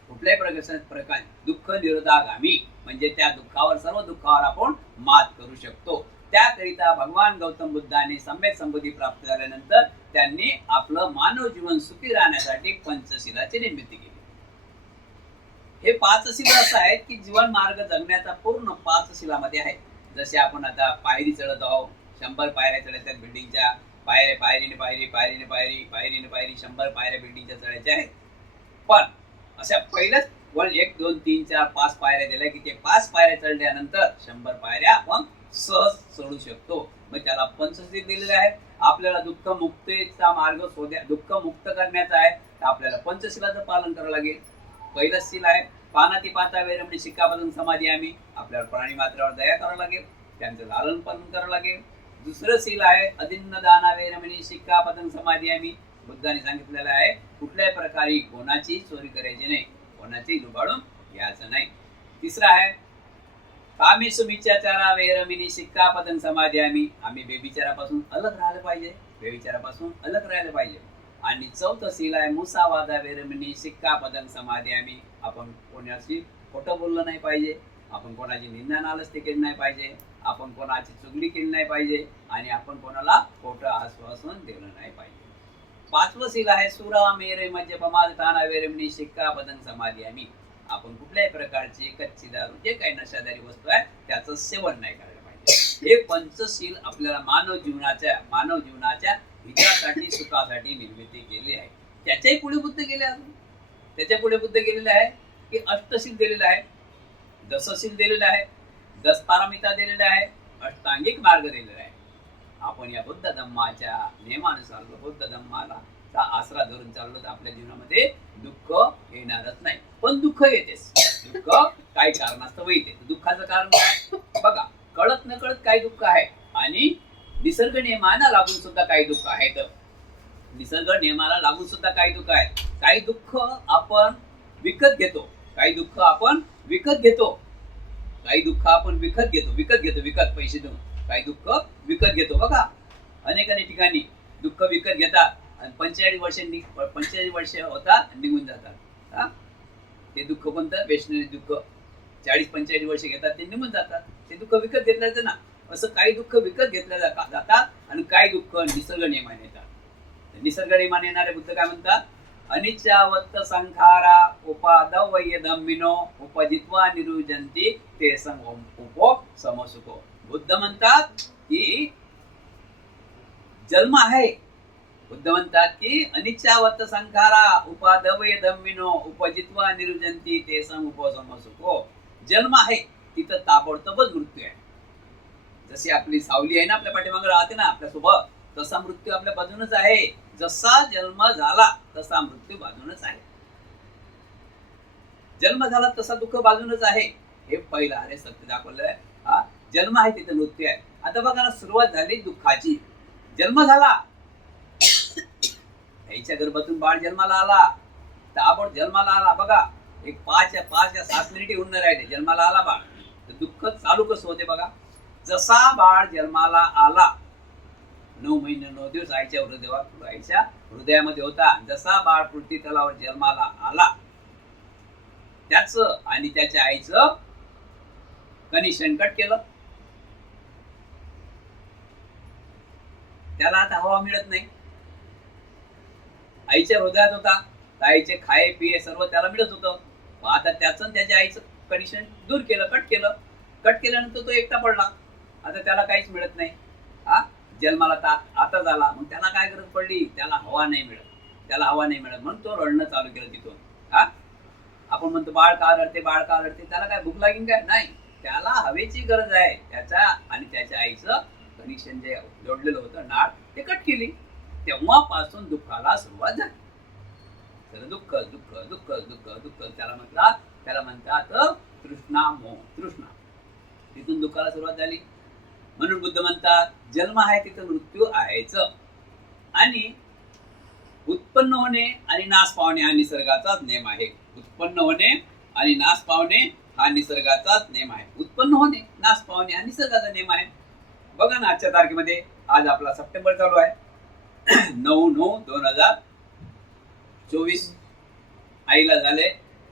कुठल्याही प्रकार दुःख निरोधागामी, म्हणजे त्या दुःखावर सर्व दुःखावर आपण मात करू शकतो. त्याकरिता भगवान गौतम बुद्धांनी सम्यक संबोधी प्राप्त झाल्यानंतर त्यांनी आपलं मानव जीवन सुखी राहण्यासाठी पंचशिलाची निर्मिती केली. हे 5 शिला असं आहेत की जीवन मार्ग जगण्याचा पूर्ण 5 शिलामध्ये आहे. जसे आपण आता पायरी चढत आहोत, 100 पायऱ्या चढायच्या बिल्डिंगच्या, पायरीने पायरी 100 पायऱ्या बिल्डिंगच्या चढायच्या आहेत. पण अशा पहिल्याच 1 2 3 4 5 पायऱ्या दिल्या की ते 5 पायऱ्या चढल्यानंतर 100 पायऱ्या आपण सहज चढू शकतो. मग त्याला पंचशील दिलेले आहे. आपल्याला दुःख मुक्तीचा मार्ग दुःख मुक्त करण्याचा आहे तर आपल्याला पंचशिलाचं पालन करावं लागेल. पहिलं शील आहे पानाती पाता वेरमणी शिक्कापदं समाधी आम्ही. आपल्याला प्राणी मात्रावर दया करावं लागेल, त्यांचं लालन पालन करावं लागेल. दुसरं शील आहे अदिन्न दाना वेरमणी शिक्कापदं समाधी आम्ही. बुद्धाने सांगितलेलं आहे कुठल्याही प्रकारे कोणाची चोरी करायची नाही, कोणाची लुबाडून घ्यायचं नाही. तिसरं आहे कामेषु मिथ्याचारा वेरमिणी शिक्कापदं समाधी आम्ही बेविचारापासून अलग राहायला पाहिजे, बेविचारापासून अलग राहायला पाहिजे. आणि चौथं शील आहे मुसावादा वेरमिणी शिक्कापदं समाधी आपण कोणाशी खोटं बोललं नाही पाहिजे, आपण कोणाची निंदा नालस्ती केली नाही पाहिजे, आपण कोणाची चुगली केली नाही पाहिजे आणि आपण कोणाला खोटं आश्वासन दिलं नाही पाहिजे. 5वं शील आहे सुरा मेरे मध्य पमाद ताना वेरमिणी शिक्कापदं समाधी आपण कुठल्याही प्रकारची कच्ची दारू जे काही नशादारी वस्तू आहे त्याचं सेवन नाही करायला पाहिजे. हे पंचशील आपल्याला मानव जीवनाच्या हितासाठी सुखासाठी निर्मिती केली आहे. त्याच्याही पुढे बुद्ध गेले अजून त्याच्या पुढे बुद्ध गेलेलं आहे की अष्टशील दिलेलं आहे, दशशील दिलेलं आहे, 10 पारमिता दिलेल्या आहे, अष्टांगिक मार्ग दिलेला आहे. आपण या बुद्ध धम्माच्या नियमानुसार बुद्ध धम्माला आसरा धरून चाललो तर आपल्या जीवनामध्ये दुःख येणारच नाही. पण दुःख येतेच, दुःख काही कारणास्तव येते. दुःखाचं कारण काय बघा, कळत न कळत काही दुःख आहे आणि निसर्ग नियमाला लागून सुद्धा काही दुःख आहेत. निसर्ग नियमाला लागून सुद्धा काही दुःख आहे. काही दुःख आपण विकत घेतो, काही दुःख आपण विकत घेतो, काही दुःख आपण विकत पैसे देऊन काही दुःख विकत घेतो. बघा अनेक ठिकाणी दुःख विकत घेतात आणि 45 वर्ष होतात निघून जातात. ते दुःख कोणतं वैष्णवी दुःख 40-45 वर्ष घेतात ते निघून जातात. ते दुःख विकत घेतलं जातं ना. असं काही दुःख विकत घेतल्या जातात आणि काही दुःख निसर्ग नियमाने येतात. निसर्ग नियमाने येणारे बुद्ध काय म्हणतात, अनिच्चावत्त संखारा उपादवय धम्मिनो उपजित्वा निरुजंती ते समसुको. बुद्ध म्हणतात की जन्म आहे. बुद्ध म्हणतात की अनिच्छावत संखारा उपादवय धम्मिनो उपजित्वा निरुजंती ते सम उपसम सुखो. जन्म आहे तिथं ताबडतोबच मृत्यू आहे. जशी आपली सावली आहे ना आपल्या पाठीमागे राहते ना आपल्यासोबत, तसा मृत्यू आपल्या बाजूनच आहे. जसा जन्म झाला तसा मृत्यू बाजूनच आहे. जन्म झाला तसा दुःख बाजूनच आहे. हे पहिलं अरे सत्य दाखवलंय. जन्म आहे तिथे मृत्यू आहे. आता बघा ना, सुरुवात झाली दुःखाची. जन्म झाला, आईच्या गर्भातून बाळ जन्माला आला, ताबड जन्माला आला. बघा एक 5 या 7 मिनिटे होऊन राहिले, जन्माला आला बाळ. तर दुःख चालू कसं होते बघा. जसा बाळ जन्माला आला, 9 महिने 9 दिवस आईच्या हृदयामध्ये होता. जसा बाळ पृथ्वी तलावर जन्माला आला, त्याच आणि त्याच्या आईचं कनेक्शन कट केलं. त्याला आता हवा मिळत नाही. आईच्या हृदयात होता, तर आईचे खाये पिये सर्व त्याला मिळत होतं. आता त्याचं त्याच्या आईचं कनेक्शन दूर केलं, कट केलं. कट केल्यानंतर तो एकटा पडला. आता त्याला काहीच मिळत नाही. जन्माला आता झाला, मग त्याला काय गरज पडली, त्याला हवा नाही मिळत. म्हणून तो रडणं चालू केलं तिथून. आपण म्हणतो बाळ का रडते, त्याला काय भूक लागेल काय? नाही, त्याला हवेची गरज आहे. त्याच्या आणि त्याच्या आईचं कनेक्शन जे जोडलेलं होतं, नाळ, ते कट केली. तेव्हापासून दुःखाला सुरुवात झाली. तर दुःख दुःख दुःख दुःख दुःख त्याला म्हणतात तृष्णा, मोह, तृष्णा. तिथून दुःखाला सुरुवात झाली. म्हणून बुद्ध म्हणतात जन्म आहे तिथं मृत्यू आहेच. आणि उत्पन्न होणे आणि नाश पावणे हा निसर्गाचाच नियम आहे. उत्पन्न होणे आणि नाश पावणे हा निसर्गाचाच नियम आहे. उत्पन्न होणे, नाश पावणे हा निसर्गाचा नियम आहे. बघा ना, आजच्या तारखेमध्ये आज आपला सप्टेंबर चालू आहे. 9/9/2024 आईला झाले,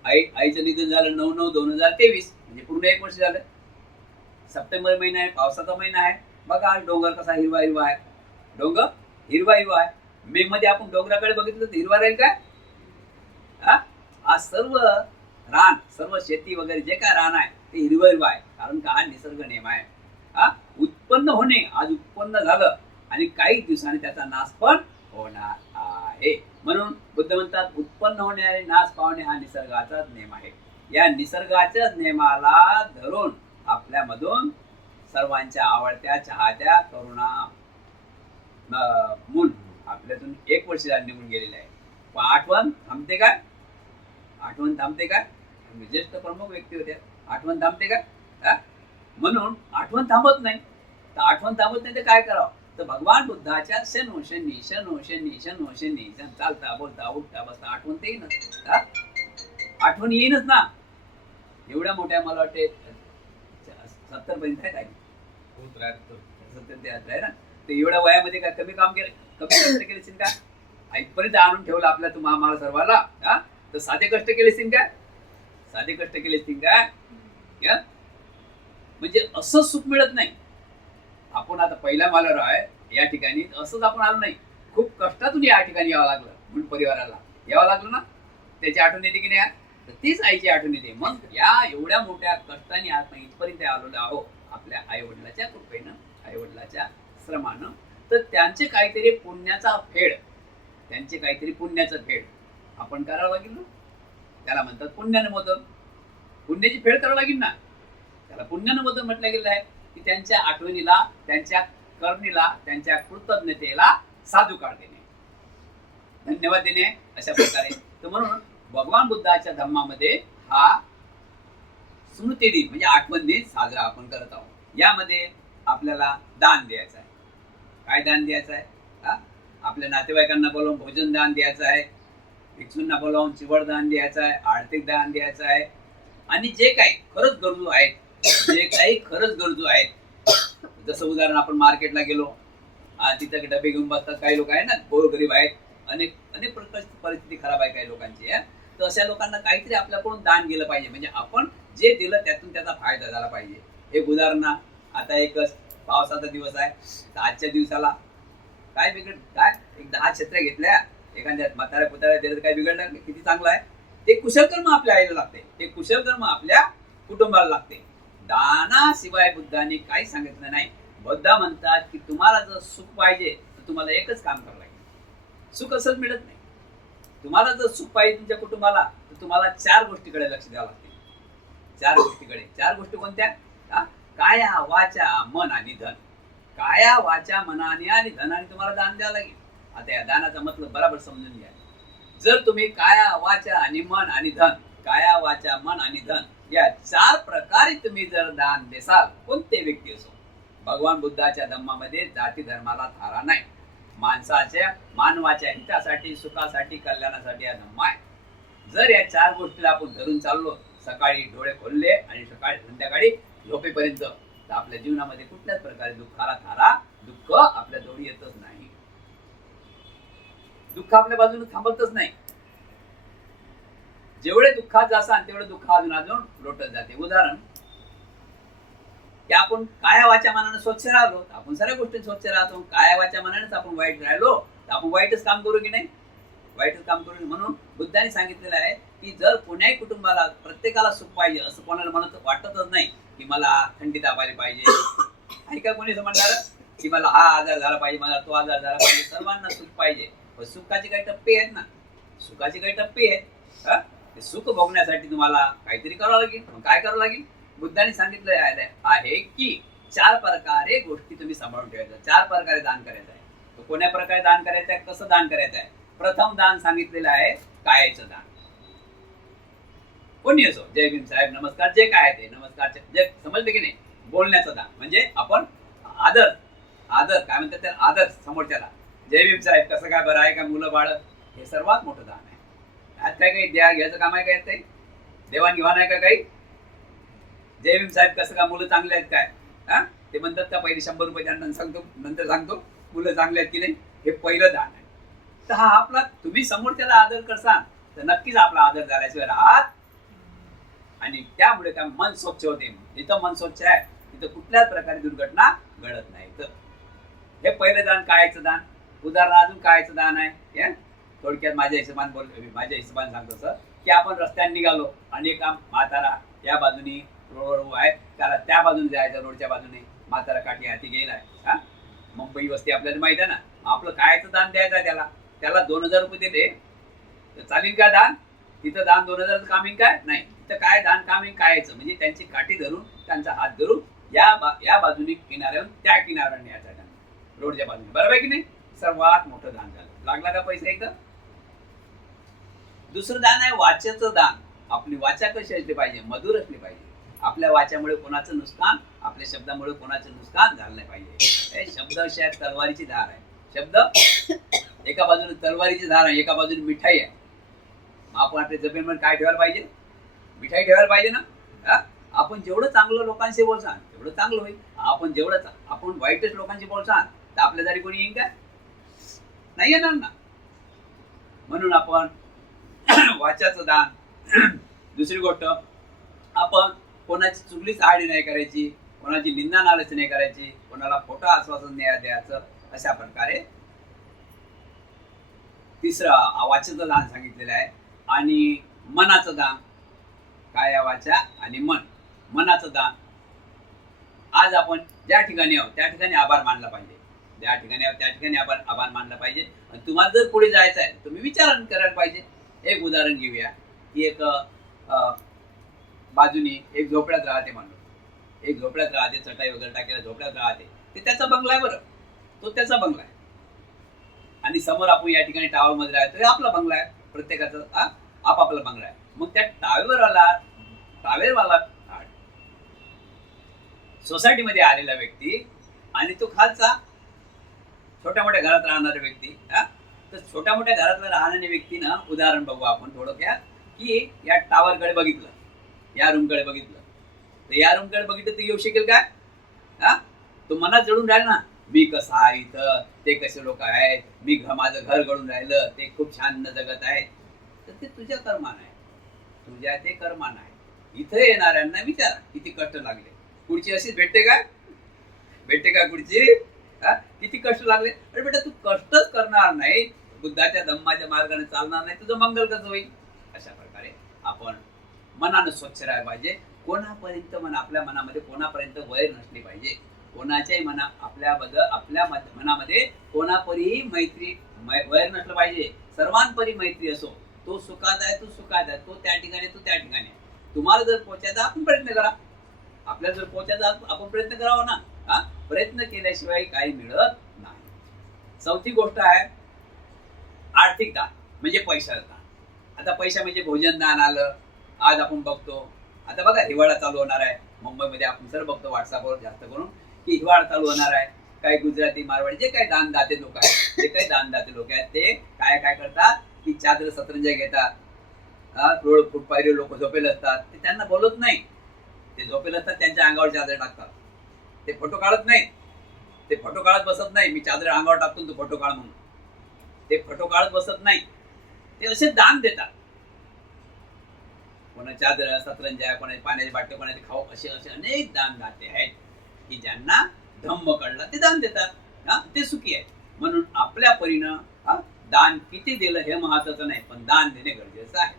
आईचं निधन झालं 9/9/2023, म्हणजे पूर्ण 1 वर्ष झालं. सप्टेंबर महिना आहे, पावसाचा महिना आहे. बघा आज डोंगर कसा हिरवा हिरवा आहे. डोंगर हिरवा हिरवा आहे. मे मध्ये आपण डोंगराकडे बघितलं तर हिरवा राहील काय? आज सर्व रान, सर्व शेती वगैरे जे काय रान आहे ते हिरवं हिरवा आहे. कारण का हा निसर्ग नियम आहे. उत्पन्न होणे, आज उत्पन्न झालं आणि काही दिवसांनी त्याचा नाश पण होणार आहे. म्हणून बुद्ध म्हणतात उत्पन्न होणे आणि नाश पावणे हा निसर्गाचाच नियम आहे. या निसर्गाच्याच नियमाला धरून आपल्यामधून सर्वांच्या आवडत्या चाहत्या करुणा मूल आपल्यातून 1 वर्ष निघून गेलेले आहे. पण आठवण थांबते काय? ज्येष्ठ प्रमुख व्यक्ती होत्या. आठवण थांबते काय? म्हणून आठवण थांबत नाही. तर काय करावं? तर भगवान बुद्धाच्या शनोशनी चालता बोलता उठता बसता आठवण तर येईनच. आठवण येईनच ना. एवढ्या मोठ्या, मला वाटते 70 पर्यंत आहे. 70 आहे ना. तर एवढ्या वयामध्ये काय कमी काम केलं, कमी कष्ट केले असेल का? इथपर्यंत आणून ठेवलं आपल्या तुम्हाला सर्वाला. तर साधे कष्ट केले असतील काय? म्हणजे असं सुख मिळत नाही. आपण आता पहिल्या मालावर आहे या ठिकाणी, असंच आपण आलो नाही. खूप कष्टातून या ठिकाणी यावं लागलं. म्हणून परिवाराला यावं लागलं ना. त्याची आठवण येते की नाही? तर तीच आईची आठवण येते. मग या एवढ्या मोठ्या कष्टाने आपण इथपर्यंत आलेलो आहोत आपल्या आई वडिलाच्या कृपेनं, आई वडिलाच्या श्रमानं. तर त्यांचे काहीतरी पुण्याचं फेड आपण करावं लागेल ना. त्याला म्हणतात पुण्यानं मोदक. पुण्याची फेड करावं लागेल ना. त्याला पुण्यानं मोदक म्हटलं गेलं आहे की त्यांच्या आठवणीला, त्यांच्या करणीला, त्यांच्या कृतज्ञतेला साधुकार देणे, धन्यवाद देणे, अशा प्रकारे. तर म्हणून भगवान बुद्धाच्या धम्मामध्ये हा स्मृती दिन म्हणजे आठवण दिन साजरा आपण करत आहोत. यामध्ये आपल्याला दान द्यायचं आहे. काय दान द्यायचं आहे? आपल्या नातेवाईकांना बोलावून भोजन दान द्यायचं आहे. भिक्षूंना बोलावून चिवड दान द्यायचं आहे. आर्थिक दान द्यायचं आहे. आणि जे काही खरंच गरजू आहेत, जसं उदाहरण आपण मार्केटला गेलो, तिथं डबे घेऊन बसतात काही लोक आहे ना, गोरगरीब आहेत, अनेक प्रकारची परिस्थिती खराब आहे काही लोकांची. तर अशा लोकांना काहीतरी आपल्याकडून दान गेलं पाहिजे. म्हणजे आपण जे दिलं त्यातून त्याचा फायदा झाला पाहिजे. एक उदाहरण, आता एक पावसाचा दिवस आहे, तर आजच्या दिवसाला काय एक 10 छत्र्या घेतल्या, एखाद्या म्हाताऱ्या पुताऱ्या दिलं तर काय बिघडलं? किती चांगलं आहे. ते कुशलकर्म आपल्या आईला लागते, ते कुशलकर्म आपल्या कुटुंबाला लागते. दानाशिवाय बुद्धांनी काही सांगितलं नाही. बुद्ध म्हणतात की तुम्हाला जर सुख पाहिजे तर तुम्हाला एकच काम करावं लागेल. सुख असंच मिळत नाही. तुम्हाला जर सुख पाहिजे तुमच्या कुटुंबाला, तर तुम्हाला 4 गोष्टीकडे लक्ष द्यावं लागते. 4 गोष्टीकडे. 4 गोष्टी कोणत्या? काया, वाचा, मन आणि धन. काया, वाचा, मनाने आणि धनाने तुम्हाला दान द्यावं लागेल. आता या दानाचा मतलब बरोबर समजून घ्या. जर तुम्ही काया, वाचा आणि मन आणि धन, काया, वाचा, मन आणि धन या 4 प्रकारे तुम्ही जर दान देसाल, कोणते व्यक्ती असो, भगवान बुद्धाच्या धम्मामध्ये जाती धर्माला थारा नाही. मानवाच्या हितासाठी, सुखासाठी, कल्याणासाठी हा धम्म आहे. जर या 4 गोष्टीला आपण धरून चाललो, सकाळी डोळे खोलले आणि सकाळी संध्याकाळी झोपेपर्यंत, तर आपल्या जीवनामध्ये कुठल्याच प्रकारे दुःखाला थारा, दुःख आपल्या जवळ येतच नाही. दुःख आपल्या बाजूने थांबतच नाही. जेवढे दुःखात जासान तेवढे दुःख अजून अजून लोटत जाते. उदाहरण की आपण काया वाच्या मनाने स्वच्छ राहिलो, आपण सर्व गोष्टी स्वच्छ राहतो. काया वाच्या मनानेच आपण वाईट राहिलो, तर आपण वाईटच काम करू की नाही? वाईटच काम करू. म्हणून बुद्धाने सांगितलेलं आहे की जर कोण्याही कुटुंबाला, प्रत्येकाला सुख पाहिजे असं कोणाला वाटतच नाही की मला थंडी तापायला पाहिजे, ऐका कोणी म्हणणार की मला हा आजार झाला पाहिजे, मला तो आजार झाला पाहिजे. सर्वांना सुख पाहिजे, पण सुखाचे काही टप्पे आहेत ना. सुखाचे काही टप्पे आहेत. ते सुख भोगण्यासाठी तुम्हाला काहीतरी करावं लागेल. मग काय करावं लागेल? बुद्धाने सांगितलं आहे की 4 प्रकारे गोष्टी तुम्ही सांभाळून ठेवायच्या. 4 प्रकारे दान करायचं आहे. तर कोण्या प्रकारे दान करायचं आहे, कसं दान करायचं आहे? प्रथम दान सांगितलेलं आहे कायाचं दान. कोणी असो, जय भीम साहेब, नमस्कार, जे काय आहे ते नमस्कार, जे समजले की नाही? बोलण्याचं दान म्हणजे आपण आदर काय म्हणतात त्या आदर समोरच्याला. जय भीम साहेब, कसं काय, बरं आहे का, मुलं बाळ, हे सर्वात मोठं दान आहे. आज काय काही द्या घ्यायचं काम आहे? काय ते देवाणघेवाण आहे का काही? जय भीम साहेब, कसं का, मुलं चांगले आहेत काय? ते म्हणतात का पहिले 100 रुपये द्या, नंतर सांगतो मुलं चांगले आहेत की नाही. हे पहिलं दान आहे. तर हा आपला, तुम्ही समोरच्याला आदर करसाल तर नक्कीच आपला आदर झाल्याशिवाय राहत. आणि त्यामुळे काय, मन स्वच्छ होते. जिथं मन स्वच्छ आहे तिथं कुठल्याच प्रकारे दुर्घटना घडत नाही. तर हे पहिलं दान कायाचं दान. उदाहरण अजून कायाचं दान आहे. थोडक्यात माझ्या हिशोबाने सांगतो सर, की आपण रस्त्याने निघालो आणि एक म्हातारा या बाजूनी रोड आहे, त्याला त्या बाजूने जायचं, रोडच्या बाजूने म्हातारा काठी हाती गेलाय. मुंबई वस्ती आपल्याला माहित आहे ना. आपलं कायचं दान द्यायचं आहे, त्याला 2000 रुपये दिले तर चालेल का दान? तिथं दान 2000 कामीन काय नाही. तिथं काय दान कामीन कायचं म्हणजे त्यांची काठी धरून, त्यांचा हात धरून या बाजूने किनाऱ्यावर त्या किनाऱ्यावर न्यायचा, रोडच्या बाजूने. बरोबर आहे की नाही? सर्वात मोठं दान झालं. लागला का पैसा इथं? दुसरं दान आहे वाचेचं दान. आपली वाचा कशी असली पाहिजे? मधुर असली पाहिजे. आपल्या वाच्यामुळे कोणाचं नुकसान, आपल्या शब्दामुळे कोणाचं नुकसान झालं नाही पाहिजे. शब्द अशी आहे, तलवारीची धार आहे. शब्द एका बाजूने तलवारीची धार आहे, एका बाजूने मिठाई आहे. मग आपण आपल्या जबेमध्ये काय ठेवायला पाहिजे? मिठाई ठेवायला पाहिजे ना. आपण जेवढं चांगलं लोकांशी बोलसान तेवढं चांगलं होईल. आपण वाईटच लोकांशी बोलसान तर आपल्या जरी कोणी येईल काय? नाही येणार ना. म्हणून आपण वाचाचं दान. दुसरी गोष्ट, आपण कोणाची चुगली चहाडी नाही करायची, कोणाची निंदा नालच नाही करायची, कोणाला खोटं आश्वासन द्यायचं. अशा प्रकारे तिसरं वाचाचं दान सांगितलेलं आहे. आणि मनाचं दान, काया वाचा आणि मनाचं दान. आज आपण ज्या ठिकाणी आहोत त्या ठिकाणी आभार मानला पाहिजे. ज्या ठिकाणी आहोत त्या ठिकाणी आभार मानला पाहिजे. आणि तुम्हाला जर पुढे जायचं आहे तुम्ही विचार करायला पाहिजे. एक उदाहरण घेऊया की एक बाजूनी एक झोपड्यात राहते माणूस. एक झोपड्यात राहते, चटाई वगैरे टाकायला झोपड्यात राहते. ते त्याचा बंगला आहे. बरं, तो त्याचा बंगला आहे. आणि समोर आपण या ठिकाणी टावर मध्ये राहतो, हे आपला बंगला आहे. प्रत्येकाचा आपापला बंगला आहे. मग त्या टावेरवाला सोसायटीमध्ये आलेला व्यक्ती आणि तो खालचा छोट्या मोठ्या घरात राहणारा व्यक्ती. तर छोट्या मोठ्या घरातला राहणाऱ्या व्यक्तीनं उदाहरण बघू आपण थोडक्यात, की या टावरकडे बघितलं, या रूमकडे बघितलं, तर या रूमकडे बघितलं तर येऊ शकेल काय? तो मनात जडून राहील ना, मी कसा आहे इथं, ते कसे लोक आहेत, माझं घर गळून राहिलं, ते खूप छान जगत आहे. तर ते तुझ्या कर्मान आहे, तुझ्या ते कर्मान आहे. इथं येणाऱ्यांना विचारा किती कष्ट लागले. पुढची अशीच भेटते काय? पुढची किती कष्ट लागले? अरे बेटा, तू कष्टच करणार नाही, बुद्धाच्या धम्माच्या मार्गाने चालणार नाही, तुझं मंगल कसं होईल? अशा प्रकारे आपण मनानं स्वच्छ राहायला पाहिजे. कोणापर्यंत आपल्या मनामध्ये कोणापर्यंत वैर नसली पाहिजे. कोणाच्याही आपल्या मनामध्ये कोणापरीही मैत्री वैर नसलं पाहिजे. सर्वांपरी मैत्री असो. तो सुखात आहे, तू सुखात आहे, तो त्या ठिकाणी, तू त्या ठिकाणी. तुम्हाला जर पोचायचा आपण प्रयत्न करा, आपल्याला जर पोचायचा आपण प्रयत्न करावा ना. प्रयत्न केल्याशिवाय काही मिळत नाही. चौथी गोष्ट आहे आर्थिक दान, म्हणजे पैशाचं दान. आता पैसा म्हणजे भोजन दान आलं. आज आपण बघतो, आता बघा हिवाळा चालू होणार आहे मुंबईमध्ये. आपण सर बघतो व्हॉट्सअपवर जास्त करून की हिवाळा चालू होणार आहे. काही गुजराती, मारवाडी जे काही दानदाते लोक आहेत, ते काय करतात की चादर सतरंजा घेतात. रोड फुटपाथीवर लोक झोपेल असतात, ते त्यांना बोलत नाही. ते झोपेल असतात, त्यांच्या अंगावर चादर टाकतात. ते फोटो काढत नाही, ते फोटो काढत बसत नाही. मी चादर अंगावर टाकतो तू फोटो काढ म्हणून. ते फोटो काढत बसत नाही. ते असे दान देतात. कोणा चादर, सतरंजा, कोणाचे पाण्याचे बाटले, कोणाचे खाऊ, असे अनेक दानदाते आहेत की ज्यांना धम्म कळला ते दान देतात. ते सुखी आहेत. म्हणून आपल्या परीनं दान किती दिलं हे महत्वाचं नाही, पण दान देणे गरजेचं आहे.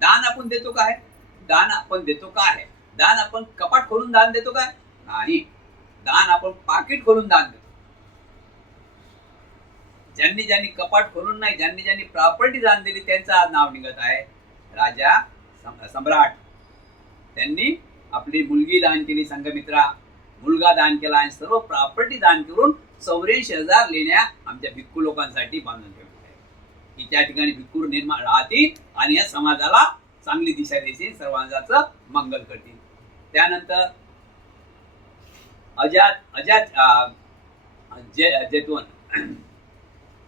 दान आपण देतो काय? दान आपण देतो काय? दान आपण कपाट खोलून दान देतो काय? नाही. दान आपण पाकिट खोलून दान देतो. ज्यांनी कपाट खोलून नाही, ज्यांनी प्रॉपर्टी दान दिली त्यांचं आज नाव निघत आहे. राजा सम्राट, त्यांनी आपली मुलगी दान केली, संघमित्रा, मुलगा दान केला आणि सर्व प्रॉपर्टी दान करून 84,000 लेण्या आमच्या भिक्खू लोकांसाठी बांधून ठेवल्या आहेत की त्या ठिकाणी भिक्खू निर्माण राहतील आणि या समाजाला चांगली दिशा देतील, सर्वांचं मंगल करतील. त्यानंतर जेतवन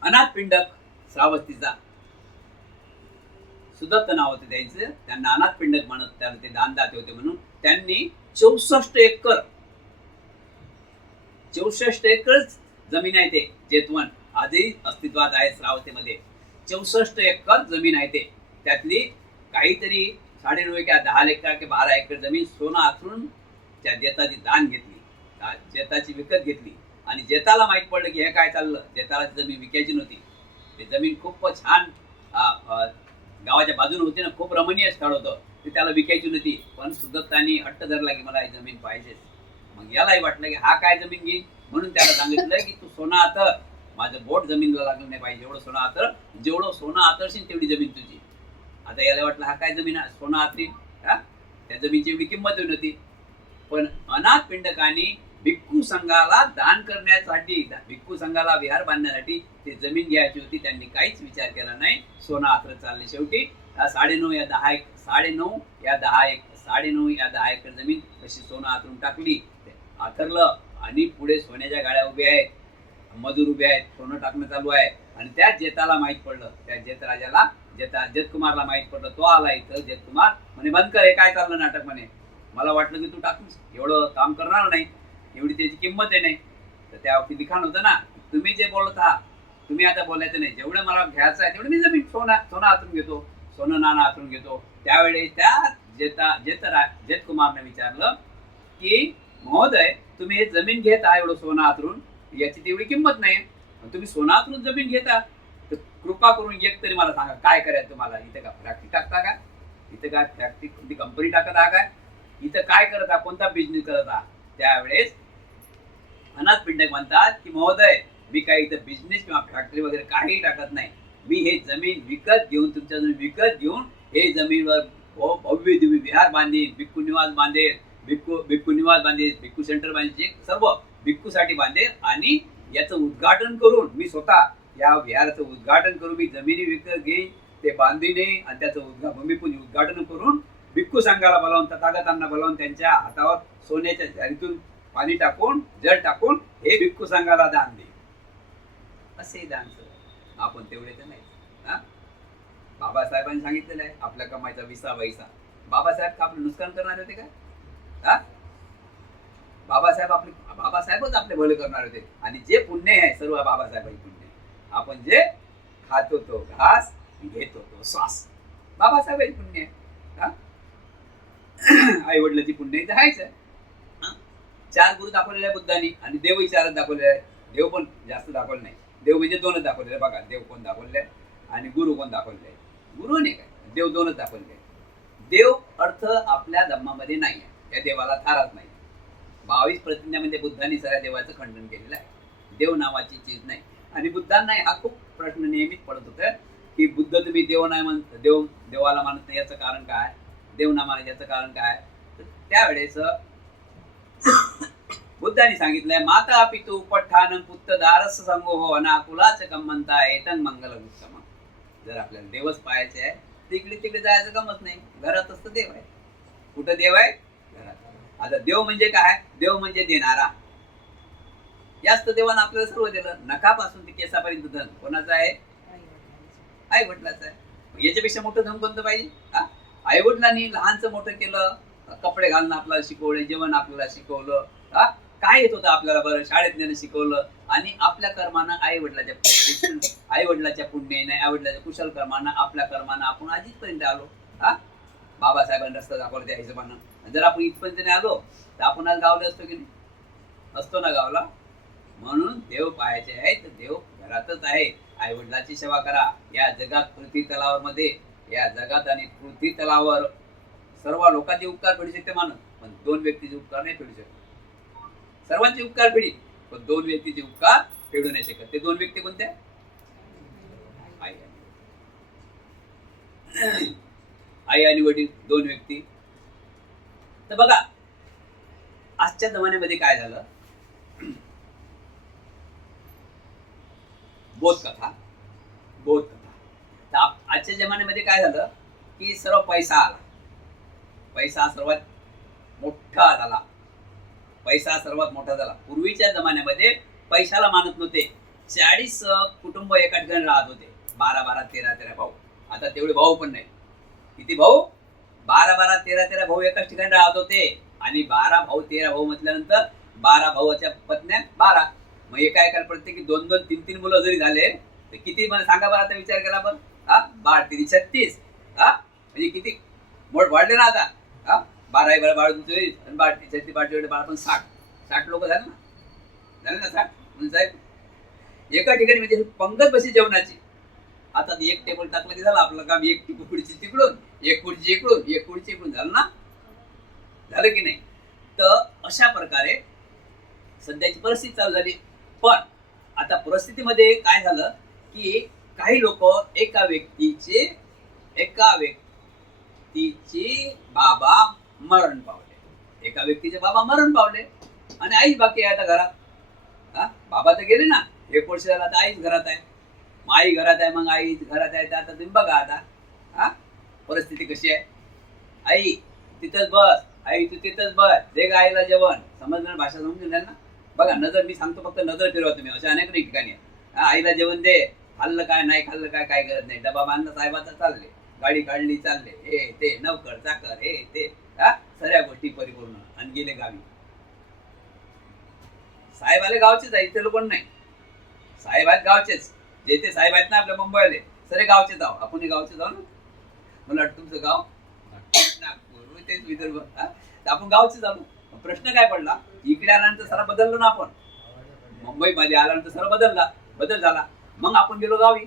अनाथ पिंडक श्रावस्तीचा सुदत्त नाव होते त्यांचं. त्यांना अनाथ पिंडक म्हणत, त्याला ते दानदाते होते म्हणून त्यांनी 64 एकर जमीन आहे. ते जेतवन आजही अस्तित्वात आहे श्रावस्तीमध्ये. 64 एकर जमीन आहे. ते त्यातली काहीतरी 9.5 किंवा 10 एकर किंवा 12 एकर जमीन सोनं आथरून त्या जेताची दान घेतली, जेताची विकत घेतली. आणि जेताला माहित पडलं की हे काय चाललं. जेताला जमीन विकायची नव्हती. ते जमीन खूप छान गावाच्या बाजूने होती ना, खूप रमणीय स्थळ होतं. ते त्याला विकायची नव्हती. पण सुदत्तांनी हट्ट धरला की मला ही जमीन पाहिजे. मग यालाही वाटलं की हा काय जमीन घेईल, म्हणून त्याला सांगितलं की तू सोनं आतर, माझं बोट जमीनला लागलं नाही पाहिजे. जेवढं सोनं आतर, जेवढं सोनं आतरशील तेवढी जमीन तुझी. आता याला वाटलं हा काय जमीन सोनं आतरीन, त्या जमीनची एवढी किंमत नव्हती. पण अनाथ पिंडकांनी भिक्खू संघाला दान करण्यासाठी, भिक्खू संघाला विहार बांधण्यासाठी ते जमीन घ्यायची होती. त्यांनी काहीच विचार केला नाही. सोनं आथरत चालले. शेवटी 9.5 या 10 एकर जमीन अशी सोनं आथरून टाकली. आथरलं आणि पुढे सोन्याच्या गाड्या उभ्या आहेत, मजूर उभे आहेत, सोनं टाकणं चालू आहे. आणि त्या जेताला माहित पडलं, त्या जेतराजाला, जेतकुमारला माहित पडलं. तो आला इथं. जेतकुमार म्हणे बंद कर, हे काय चाललं नाटक म्हणे. मला वाटलं की तू टाकूस, एवढं काम करणार नाही, एवढी त्याची किंमत आहे नाही. तर त्या लिखाण होतं ना, तुम्ही जे बोलत आहात, तुम्ही आता बोलायचं नाही. जेवढं मला घ्यायचं आहे तेवढं मी जमीन सोनं आतून घेतो, सोनं नाणं आतून घेतो. त्यावेळेस त्या जेतकुमारने विचारलं की महोदय, तुम्ही हे जमीन घेता एवढं सोनं आतरून, याची तेवढी किंमत नाही. तुम्ही सोनं आतरून जमीन घेता, तर कृपा करून एक तरी मला सांगा काय करायचं तुम्हाला. इथं का फॅक्टरी टाकता का? इथं काय फॅक्टरी, कोणती कंपनी टाकत आहा काय? इथं काय करत आहात, कोणता बिझनेस करत आहात? त्यावेळेस अनाथ पिंडक म्हणतात की महोदय, मी काही इथं बिझनेस किंवा फॅक्टरी वगैरे काही टाकत नाही. मी हे जमीन विकत घेऊन, तुमच्या जमीन विकत घेऊन हे जमीनवर भव्य दिव्य विहार बांधेन, भिक्खू निवास बांधेन, भिक्खू सेंटर बांधेन, सर्व भिक्खूसाठी बांधेन. आणि याचं उद्घाटन करून मी स्वतः या विहाराचं उद्घाटन करून मी जमिनी विकत घेईन, ते बांधीने आणि त्याचं भूमिपूजन उद्घाटन करून भिक्खू संघाला बोलावून, तथागतांना बोलावून त्यांच्या हातावर सोन्याच्या झारीतून पाणी टाकून, जल टाकून हे भिक्खू संघाला दान दे. असे दान सर आपण तेवढे तर नाही. बाबासाहेबांनी सांगितलेलं आहे आपल्या कमाईचा 20 पैसा. बाबासाहेब का आपलं नुकसान करणार होते का? बाबासाहेबच आपले भले करणार होते. आणि जे पुण्य आहे सर्व बाबासाहेबांची पुण्य. आपण जे खातो तो घास, घेतो तो श्वास, बाबासाहेबांची पुण्य आहे. आई वडिलांची पुण्य इथं आहेच आहे. 4 गुरु दाखवलेले आहे बुद्धांनी, आणि देवही 4च दाखवलेले आहे. देव पण जास्त दाखवले नाही. देव म्हणजे 2च दाखवलेले आहे. बघा, देव कोण दाखवले आणि गुरु कोण दाखवले आहे. गुरु नाही काय, देव 2च दाखवले आहे. देव अर्थ आपल्या धम्मामध्ये नाही आहे. या देवाला थारच नाही. 22 प्रतिज्ञामध्ये बुद्धांनी सगळ्या देवाचं खंडन केलेलं आहे. देव नावाची चीज नाही. आणि बुद्धांना हा खूप प्रश्न नेहमीच पडत होता की बुद्ध तुम्ही देव नाही म्हणत, देवाला मानत नाही, याचं कारण काय? देव ना मानत याचं कारण काय? तर त्यावेळेस बुद्धांनी सांगितलंय माता पितू पठ्ठान पुत्त दारस संगोह अनाकुलाच कमंता एतन मंगल उत्तम. जर आपल्याला देवच पाहायचे आहे तर इकडे तिकडे जायचं गमत नाही. घरातच तर देव आहे. कुठं देव आहे? घरात. आता देव म्हणजे काय? देव म्हणजे देणारा. जास्त देवानं आपल्याला सर्व दिलं, नखापासून ते केसापर्यंत धन कोणाचं आहे? आई वडिलाचं आहे. याच्यापेक्षा मोठं धन कोणतं पाहिजे? आई वडिलांनी लहानचं मोठं केलं, कपडे घालणं आपल्याला शिकवलं, जेवण आपल्याला शिकवलं, काय येत होतं आपल्याला? बरं, शाळेत नेणं शिकवलं. आणि आपल्या कर्मानं आई वडिलाच्या पुण्याने, आई वडिलाच्या कुशल कर्मानं, आपल्या कर्मानं आपण आज इथपर्यंत आलो. बाबासाहेबांनी रस्ता दाखवला त्या हिशोबानं. जर आपण इथपर्यंत नाही आलो तर आपण आज गावले असतो की नाही? असतो ना गावला. म्हणून देव पाहायचे आहे तर देव घरातच आहे. आई वडिलाची सेवा करा. या जगात पृथ्वी तलावामध्ये, या जगात आणि पृथ्वी तलावावर सर्व लोकांचे उपकार फेडू शकते माणूस, पण 2 व्यक्तीचे उपकार नाही फेडू शकत. सर्वांचे उपकार फेडी, पण 2 व्यक्तीचे उपकार फेडू नाही शकत. ते 2 व्यक्ती कोणत्या? आई आणि वडील, 2 व्यक्ती. तर बघा आजच्या जमान्यामध्ये काय झालं, बोधकथा. तर आजच्या जमान्यामध्ये काय झालं की सर्व पैसा आला. पैसा सर्वात मोठा झाला. पूर्वीच्या जमान्यामध्ये पैशाला मानत नव्हते. 40 कुटुंब एका ठिकाणी राहत होते. 12 13 भाऊ. आता तेवढे भाऊ पण नाही. किती भाऊ? 12 13 भाऊ एकाच ठिकाणी राहत होते. आणि 12 भाऊ 13 भाऊ म्हटल्यानंतर 12 भावाच्या पत्न्या 12. मग एका प्रत्येकी 2 3 मुलं जरी झाले तर किती? मला सांगा बरं, आता विचार केला पण. 12 3 36. म्हणजे किती मोठ वाढले ना आता. 12 12 24 आणि 12 36 12 पण 60 लोक झाले ना 60. म्हणून साहेब एका ठिकाणी म्हणजे पंगत बसी जेवणाची. आता एक टेबल टाकलं की झालं आपलं काम. एक खुर्ची तिकडून, एक खुर्ची इकडून, एक खुर्ची इकडून, झालं ना? झालं की नाही? तर अशा प्रकारे सध्याची परिस्थिती चालू झाली. पण आता परिस्थितीमध्ये काय झालं की काही लोक एका व्यक्तीचे बाबा मरण पावले. आणि आई बाकी आहे आता घरात. बाबा तर गेले ना, 1 वर्ष झाला, तर आईच घरात आहे. मग आई घरात आहे, मग आई घरात आहे. तर आता तुम्ही बघा आता परिस्थिती कशी आहे. आई तिथंच बस, आई तू तिथंच बस, दे ग आईला जेवण. समजणार? भाषा समजून द्या ना. बघा, नजर, मी सांगतो फक्त नजर फिरवा तुम्ही. अशा अनेक ठिकाणी आईला जेवण दे. खाल्लं काय नाही खाल्लं काय गरज नाही. डबा बांधला साहेबाचा, चालले. गाडी काढली, चालले. हे ते नौकर चाकर, हे ते सगळ्या गोष्टी परिपूर्ण. आणि गेले गावी. साहेब आले गावचेच आहे, इथे लोक नाही. साहेब आहेत गावचेच. जे ते साहेब आहेत ना आपल्या मुंबईले, सगळे गावचे जाऊ. आपण गावचे जाऊ ना. मला वाटतं तुमचं गाव नागपूर, तेच विदर्भ. तर आपण गावचे झालो. प्रश्न काय पडला, इकडे आल्यानंतर सर बदललो ना आपण. मुंबईमध्ये आल्यानंतर सर बदल झाला. मग आपण गेलो गावी.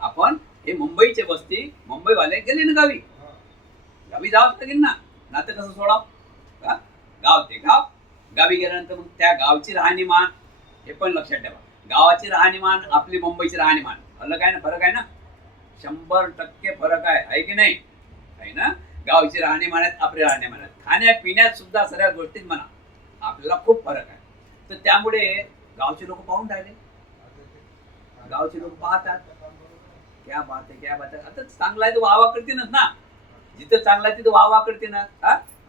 आपण हे मुंबईचे वस्ती, मुंबईवाले गेले ना गावी जावं लागेल ना. नातं कसं सोडाव? गाव ते गाव. गावी गेल्यानंतर मग त्या गावची राहणीमान, हे पण लक्षात ठेवा. गावाची राहणीमान, आपली मुंबईची राहणीमान अलग आहे ना. फरक आहे ना. 100% फरक आहे की नाही? आहे ना. गावची राहणीमान आहेत, आपली राहणीमान आहेत. खाण्यापिण्यात सुद्धा सगळ्या गोष्टीत म्हणा आपल्याला खूप फरक आहे. तर त्यामुळे गावचे लोक पाहून राहिले. गावचे लोक पाहतात, क्या बात आहे. आता चांगला आहे तर वाहवा करतीनच ना. जिथं चांगला आहे तिथं वाहवा करते ना.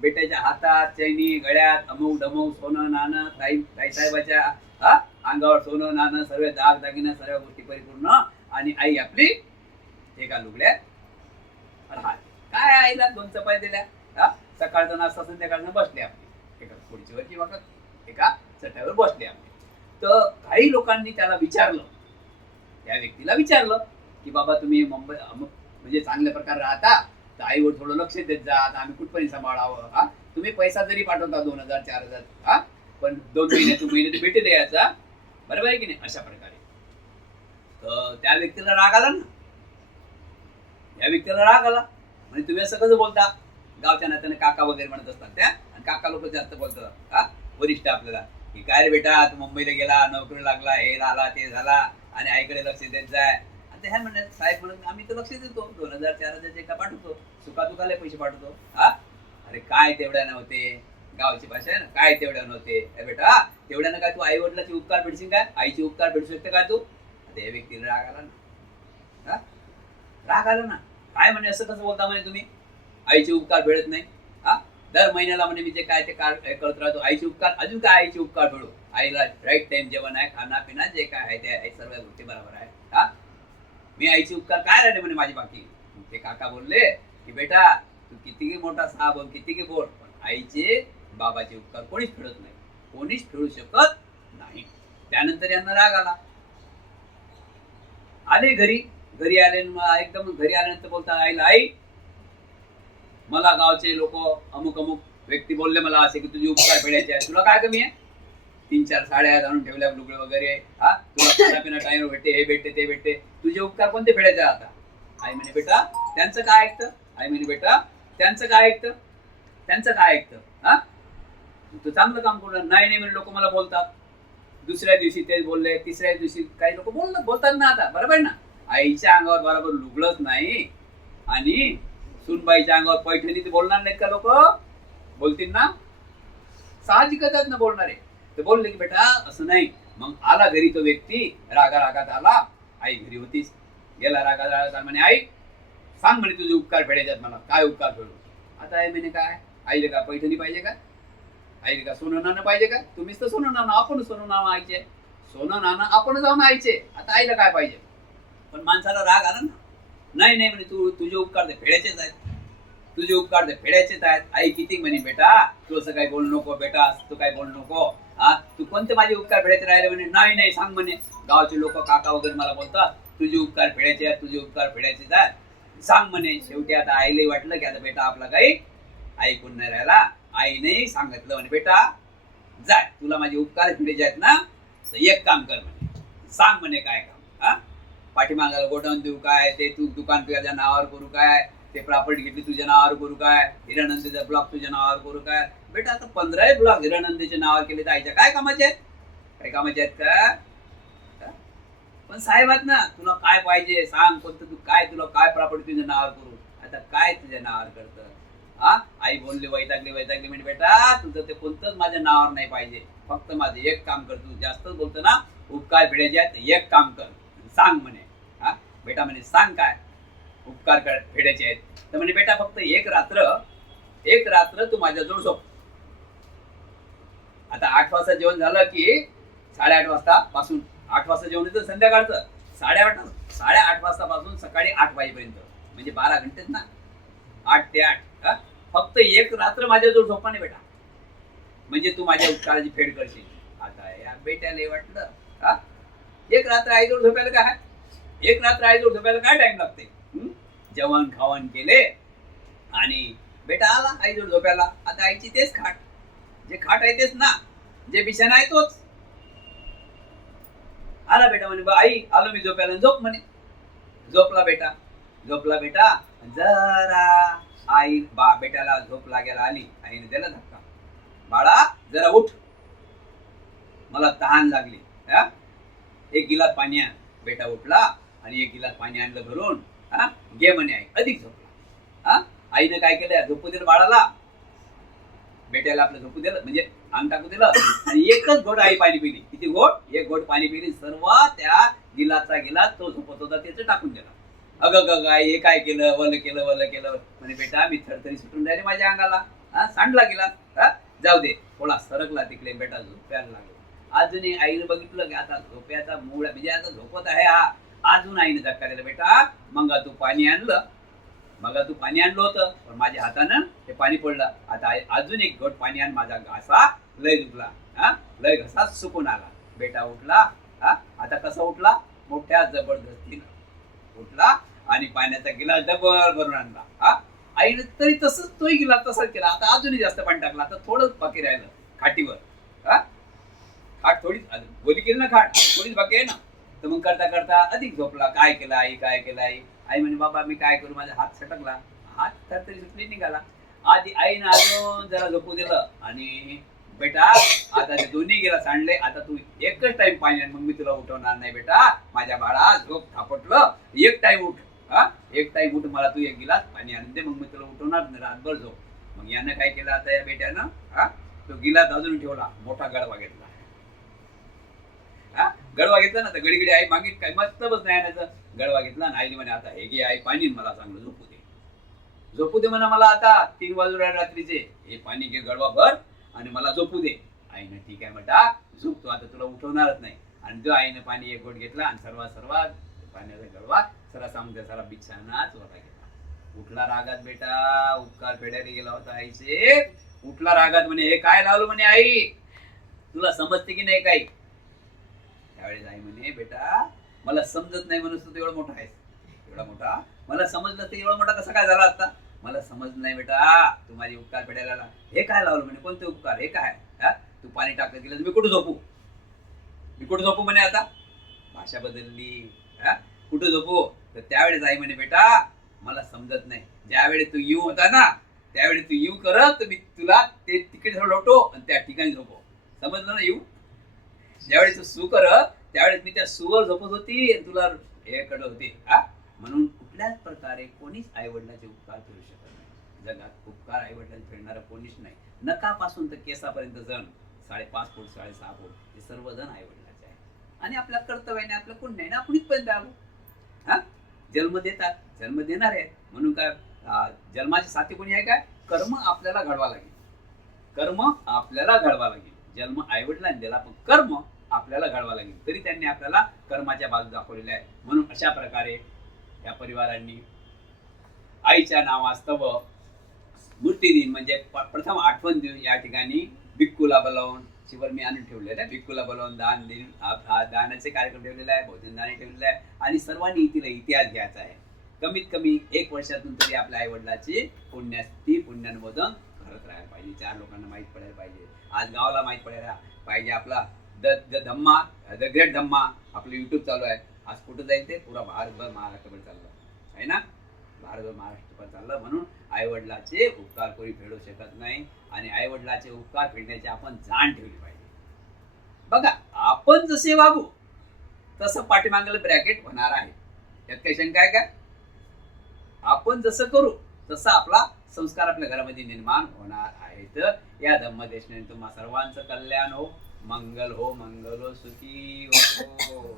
बेट्याच्या हातात चैनी, गळ्यात अमूक डमूक, सोनं नाणं, ताई साहेबाच्या अंगावर सोनं नाणं, सर्व दागिनं, सर्व गोष्टी परिपूर्ण. आणि आई आपली एका लुगड्यात राहते. काय आईला 2 चपात्या दिल्या, सकाळचा नाश्ता संध्याकाळनं बसले आपली एका खुर्चीवर किंवा एका चटाईवर बसले आपले. तर काही लोकांनी त्या व्यक्तीला विचारलं की बाबा तुम्ही मुंबई म्हणजे चांगल्या प्रकारे राहता, तर आईवर थोडं लक्ष देत जा. आम्ही कुठपर्यंत सांभाळावं. तुम्ही पैसा जरी पाठवता 2000 4000, पण 2 महिने भेटी द्यायचा. बरोबर आहे की नाही? अशा प्रकारे. तर त्या व्यक्तीला राग आला ना. म्हणजे तुम्ही असं कसं बोलता? गावच्या नात्याने काका वगैरे म्हणत असतात त्या, आणि काका लोक जास्त बोलतात. वरिष्ठ आपल्याला की काय रे बेटा तू मुंबईला गेला नोकरी लागला हे झाला ते झाला आणि आईकडे लक्ष देत जाय. आता ह्या म्हणतात साहेब म्हणून आम्ही तर लक्ष देतो 2000-4000 का पाठवतो सुखादुखाला पैसे पाठवतो. हा अरे काय तेवढ्या नव्हते गावची भाषा आहे ना काय तेवढ्या नव्हते बेटा तेवढ्यानं काय तू आई वडिलाची उपकार भेटशील काय आईची उपकार भेटू शकते का तू. आता या व्यक्तीला राग आला ना राग आला ना काय म्हणे असं कसं बोलता म्हणे तुम्ही आईचे उपकार भेटत नाही. हा दर महिन्याला म्हणे मी जे काय ते करत राहतो आईचे उपकार अजून काय आईचे उपकार भेटू आईला राईट टाइम जेवण आहे खाना पिना जे काय आहे ते आहे सर्व गोष्टी बरोबर आहे. हा मी आईचे उपकार काय राहिले म्हणे माझी बाकी. ते काका बोलले की बेटा तू कितीही मोठा साहेब बोल कितीही बोल पण आईचे बाबाचे उपकार कोणीच फेडत नाही कोणीच फेडू शकत नाही. त्यानंतर यांना राग आला आले घरी आले एकदम घरी आल्यानंतर बोलतात आईला आई मला गावचे लोक अमुक व्यक्ती बोलले मला असे की तुझे उपकार फेडायचे आहे तुला काय कमी आहे 3-4 साड्या आणून ठेवल्या लुगडे वगैरे. हा तुला खाना पिना टाइम भेटते हे भेटते ते भेटते तुझे उपकार कोणते फेडायचे आता. आई म्हणे बेटा त्यांचं काय ऐकतं आई म्हणे बेटा त्यांचं काय ऐकतं. हा तू चांगलं काम करू नाही म्हणे लोक मला बोलतात. दुसऱ्या दिवशी तेच बोलले तिसऱ्या दिवशी काही लोक बोलतात ना आता बरोबर आहे ना. आईच्या अंगावर बरोबर लुगडंच नाही आणि सुनबाईच्या अंगावर पैठणी ते बोलणार नाहीत का लोक बोलतील ना साहजिकच ना बोलणारे. ते बोलले की बेटा असं नाही. मग आला घरी तो व्यक्ती रागात आला आई घरी होतीच गेला रागात म्हणे आई सांग म्हणे तुझे उपकार फेडायच्यात मला काय उपकार फेडू. आता आई म्हणे काय आईला का पैठणी पाहिजे का आईला का सोनं नाणं पाहिजे का तुम्हीच तर सोनं नाणं आपण सोनं नाणं आईचे सोनं नाणं आपण जाऊन आईचे आता आईला काय पाहिजे. पण माणसाला राग आला ना नाही म्हणे तुझे उपकार ते फेडायचेच आहेत आई किती म्हणे बेटा तू असं काही बोलू नको बेटा तू काही बोलू नको. हा तू कोणते माझे उपकार फेडायचे राहिले म्हणे नाही सांग म्हणे गावचे लोक काका वगैरे मला बोलतात तुझे उपकार फेडायचे आहेत सांग म्हणे. शेवटी आता आईलाही वाटलं की आता बेटा आपला काही ऐकून नाही राहिला. आईने सांगितलं म्हणे बेटा जाय तुला माझे उपकार फेडायचे आहेत ना तर एक काम कर म्हणे सांग म्हणे काय काम. हा पाठीमागाला गोडाऊन देऊ काय ते तू दुकान तुझ्या नावावर करू काय ते प्रॉपर्टी घेतली तुझ्या नावावर करू काय हिरानंदीचा ब्लॉक तुझ्या नावावर करू काय. बेटा आता 15 ब्लॉक हिरानंदीच्या नावावर केले तर आईच्या काय कामाचे आहेत का. पण साहेब आहेत ना तुला काय पाहिजे सांग कोणतं तू काय तुला काय प्रॉपर्टी तुझ्या नावावर करू आता काय तुझ्या नावावर करतं. हा आई बोलली वैतागली म्हणजे बेटा तुझं ते कोणतंच माझ्या नावावर नाही पाहिजे फक्त माझं एक काम कर तू जास्तच बोलतो ना उपकार फेडायचे आहेत एक काम कर सांग म्हणे. हा बेटा म्हणे सांग काय उपकार फेडायचे आहेत तर म्हणजे बेटा फक्त एक रात्र तू माझ्याजवळ झोप. आता 8 वाजता जेवण झालं की 8:30 वाजतापासून 8 वाजता जेवण येतं संध्याकाळचं 8:30 वाजतापासून सकाळी 8 वाजेपर्यंत म्हणजे 12 घंटेच ना 8 ते 8. फक्त एक रात्र माझ्याजवळ झोपा नाही बेटा म्हणजे तू माझ्या उपकाराची फेड करशील. आता या बेट्याला वाटलं हा एक रात्र आईजवळ झोपायला काय टाइम लागते. जेवण खावण केले आणि बेटा आला आईजवळ झोपायला. आता आईची तेच खाट जे खाट आहे तेच ना जे बिछाना आहे तोच. आला बेटा म्हणे आई आलो मी झोपायला झोप म्हणे. झोपला बेटा जरा आई बेटाला झोप लागायला आली आईने दिला धक्का बाळा जरा उठ मला तहान लागली. एक गिलास पाणी आण. बेटा उठला आणि एक गिलास पाणी आणलं भरून. घे म्हणे आई अधिक झोपला. आईने काय केलं झोपू दिलं बाळाला बेट्याला आपलं झोपू दिलं म्हणजे अंग टाकू दिलं आणि एकच घोट आई पाणी पिली. किती घोट एक घोट पाणी पिली सर्व त्या गिलासचा गिलास तो झोपत होता त्याचं टाकून दिला. अगं आई हे काय केलं वल केलं म्हणे बेटा मी थरथरी सुटून राहिली माझ्या अंगाला सांडला गेला जाऊ दे थोडा सरकला तिकडे बेटा झोप्याला लागला. अजूनही आईने बघितलं की आता झोप्याचा मूळ म्हणजे आता झोपत आहे हा. अजून आईने धक्का दिला बेटा मग तू पाणी आणलं होतं पण माझ्या हातानं ते पाणी पडलं. आता अजून एक घोट पाणी आण माझा घासा लय दुखला लय घसा सुकून आला. बेटा उठला. आता कसा उठला मोठ्या जबरदस्तीनं उठला आणि पाण्याचा गिलास डबल भरून आणला. आईने तरी तसंच तोही गिलास तसाच केला. आता अजूनही जास्त पाणी टाकलं. आता थोडंच बाकी राहिलं खाटीवर. खाट थोडीच गोली केली ना खाट थोडीच बाकी आहे ना. तर मग करता अधिक झोपला. काय केलं आई आई म्हणे बाबा मी काय करू माझा हात सटकला. हात तर तरी सुटली निघाला. आधी आईनं अजून जरा झोपू दिलं आणि बेटा आता ते दोन्ही गेला सांडले, आता तू एकच टाइम पाणी आण, मग मी तुला उठवणार नाही बेटा. माझ्या बाळा झोप थापटलं, एक टाइम उठ. हा, एक टाइम उठ, मला तू एक गिलास पाणी आणून दे, मग मी तुला उठवणार नाही, रातभर झोप. मग यानं काय केलं आता या बेट्यानं, हा, तो गिलास अजून ठेवला, मोठा गडवा घेतला. हा, गडवा घेतला ना, तर गडीगडी आई मागित काय मतलबच नाही आणायचं. गडवा घेतला आणि आईने म्हणे आता हे घे आई पाणी, मला चांगलं झोपू दे. झोपू दे म्हणा मला, आता 3 वाजून रात्रीचे, हे पाणी घे गडवा भर आणि मला झोपू दे. आईनं ठीक आहे बेटा झोपतो, आता तुला उठवणारच नाही. आणि तो आईनं पाणी एक घोट घेतला आणि सर्वात पाण्याचा गडवा सारा बिछाना चोरा गेला. उठला रागात बेटा, उपकार फेडायला गेला होता आईचे. उठला रागात, म्हणे हे काय लावलं म्हणे आई, तुला समजते की नाही काही. त्यावेळेस आई म्हणे बेटा मला समजत नाही म्हणून तू एवढा मोठा आहेस, एवढा मोठा, मला समजलं तर एवढा मोठा कसा काय झाला असता. मला समजलं नाही बेटा, तू माझे उपकार फेडायला आला. हे काय लावलं म्हणे, कोणते उपकार, हे काय. हा, तू पाणी टाकत गेलं, मी कुठं झोपू, मी कुठं झोपू म्हणे. आता भाषा बदलली. हा, कुठं झोपू. तर त्यावेळेस आई म्हणे बेटा मला समजत नाही, ज्यावेळेस तू येऊ होता ना त्यावेळेस तू येऊ करत, मी तुला ते तिकडे लोटो आणि त्या ठिकाणी झोपो. समजलं ना. येऊ ज्यावेळेस तू सू करत त्यावेळेस मी त्या सुवर झोपत होती आणि तुला हे कडत होती. हा, म्हणून कुठल्याच प्रकारे कोणीच आई वडिलांचे उपकार करू शकत नाही. जगात उपकार आई वडिलांचे फेडणारं कोणीच नाही. नकापासून तर केसापर्यंत जण 5.5 फूट 6.5 फूट हे सर्वजण आई वडिलांचे आहे. आणि आपल्या कर्तव्याने आपलं पुण्य आहे ना, आपण इथपर्यंत आलो. हा, जन्म देतात, जन्म देणार आहे म्हणून काय जन्माची साथी कोणी आहे काय, कर्म आपल्याला घडवा लागेल. कर्म आपल्याला घडवा लागेल. जन्म आई वडिलांनी दिला, पण कर्म आपल्याला घडवा लागेल. तरी त्यांनी आपल्याला कर्माच्या बाजू दाखवलेल्या आहे. म्हणून अशा प्रकारे या परिवारांनी आईच्या नावास्तव मूर्ती दिन म्हणजे प्रथम आठवण देऊन या ठिकाणी भिक्खूला बोलावून, शिवर मी आणून ठेवलेलं आहे, भिक्खूला बोलावून दान देऊन दानाचे कार्यक्रम ठेवलेला आहे, भोजन दान ठेवलेलं आहे. आणि सर्वांनी तिला इतिहास घ्यायचा आहे. कमीत कमी 1 वर्षातून तरी आपल्या आई वडिलाची पुण्यानुमोदन करत राहायला पाहिजे. 4 लोकांना माहीत पडायला पाहिजे, आज गावाला माहीत पडायला पाहिजे. आपला द ग्रेट धम्मा आपलं युट्यूब चालू आहे. आज कुठं जाईल ते पुरा भारतभर महाराष्ट्रभर चाललं आहे ना, भारतभर महाराष्ट्रभर चाललं. म्हणून आईवडिलाचे उपकार कोणी फेडू शकत नाही. आणि आईवडिलाचे उपकार फेडण्याची आपण जाण ठेवली पाहिजे. बघा आपण जसे वागू तसं पाठीमागलं ब्रॅकेट होणार आहे, यात काही शंका आहे काय. आपण जसं करू तसं आपला संस्कार आपल्या घरामध्ये निर्माण होणार आहे. तर या धम्मदेशने तुम्हा सर्वांचं कल्याण हो, मंगल हो, मंगल हो, सुखी हो.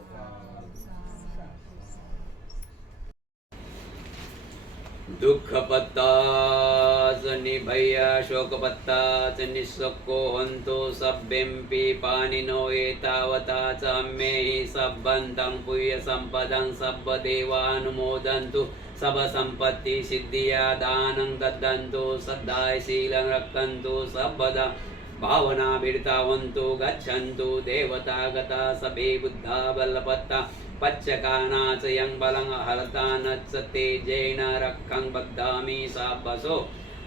दुःख पत्ताच निभया शोक पत्ताच निःशोको हंतो सभ्यंपि पाणिनो एतावताच अम्मेहि सब्बन्तं पुय्य संपदं सब्ब देवानुमोदन्तु सब संपत्ति सिद्धिया दानं दद्दन्तु सद्धाय शीलं रक्षन्तु सब्बदा भावना बिडतावन्तु गच्छन्तु देवता गता सबे बुद्धा बलपत्ता पच्चकानाच यं बलं हरतानच तेजेन रक्षं बद्धामि सापसो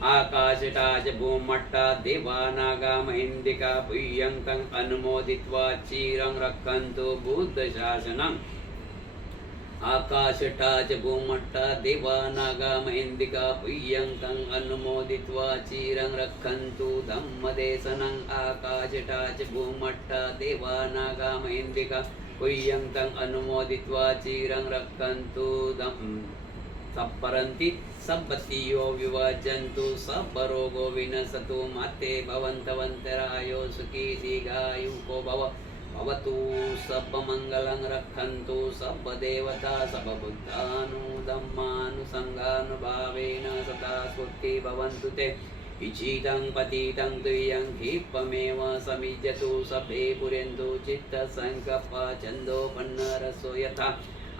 आकाशटाच भूमट्टा देवा नागा महेन्दिका पुय्यंकं अनुमोदित्वा चिरं रक्षन्तु बुद्धशासनम् आकाशटाच भूमट्टा देवा नागा महेन्दिका पुय्यंकं अनुमोदित्वा चिरं रक्षन्तु धम्मदेशनं आकाशटाच भूमट्टा देवा नागा महेन्दिका पुय्यंतं अनुमोदित्वा चिरं रक्षन्तु सप्परन्ति सब्बतियो विवजन्तु सब्बरोगो विनशतु माते भवन्तवन्तरायो सुखी दीर्घायुको भवतु सब्बमङ्गलं रक्षन्तु सब्बदेवता सब्बबुद्धानुधम्मानुसङ्गानुभावेन सदा स्फूर्ति भवन्तु ते इचितं पतितं तुयं क्षिपमेव समिज्यतु सभे पुर्यन्तु चित्तसङ्कप्पा छन्दोपन्नरसो यथा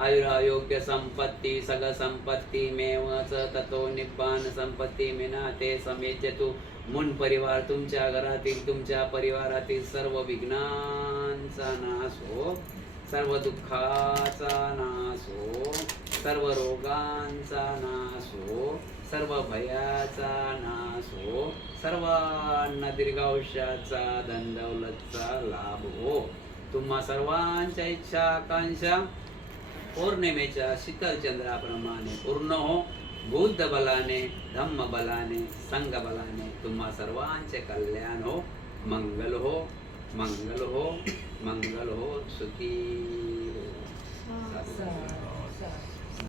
आयुरायोग्य संपत्ति सग संपत्तिमेव स ततो निब्बान संपत्ती मिनाते समेज्यतु. मुन परिवार तुमच्या घरातील तुमच्या परिवारातील सर्व विघ्नांचा नाश हो, सर्व दुःखाचा नाश हो, सर्व रोगांचा नाश हो, सर्व भयाचा नाश हो, सर्वांना दीर्घायुष्याचा धनदौलतचा लाभ हो. तुम्हा सर्वांच्या इच्छा आकांक्षा पौर्णिमेच्या शीतल चंद्राप्रमाणे पूर्ण हो. बुद्ध बलाने, धम्म बलाने, संघ बलाने तुम्हा सर्वांचे कल्याण हो. मंगल हो, मंगल हो, मंगल हो, सुखी हो.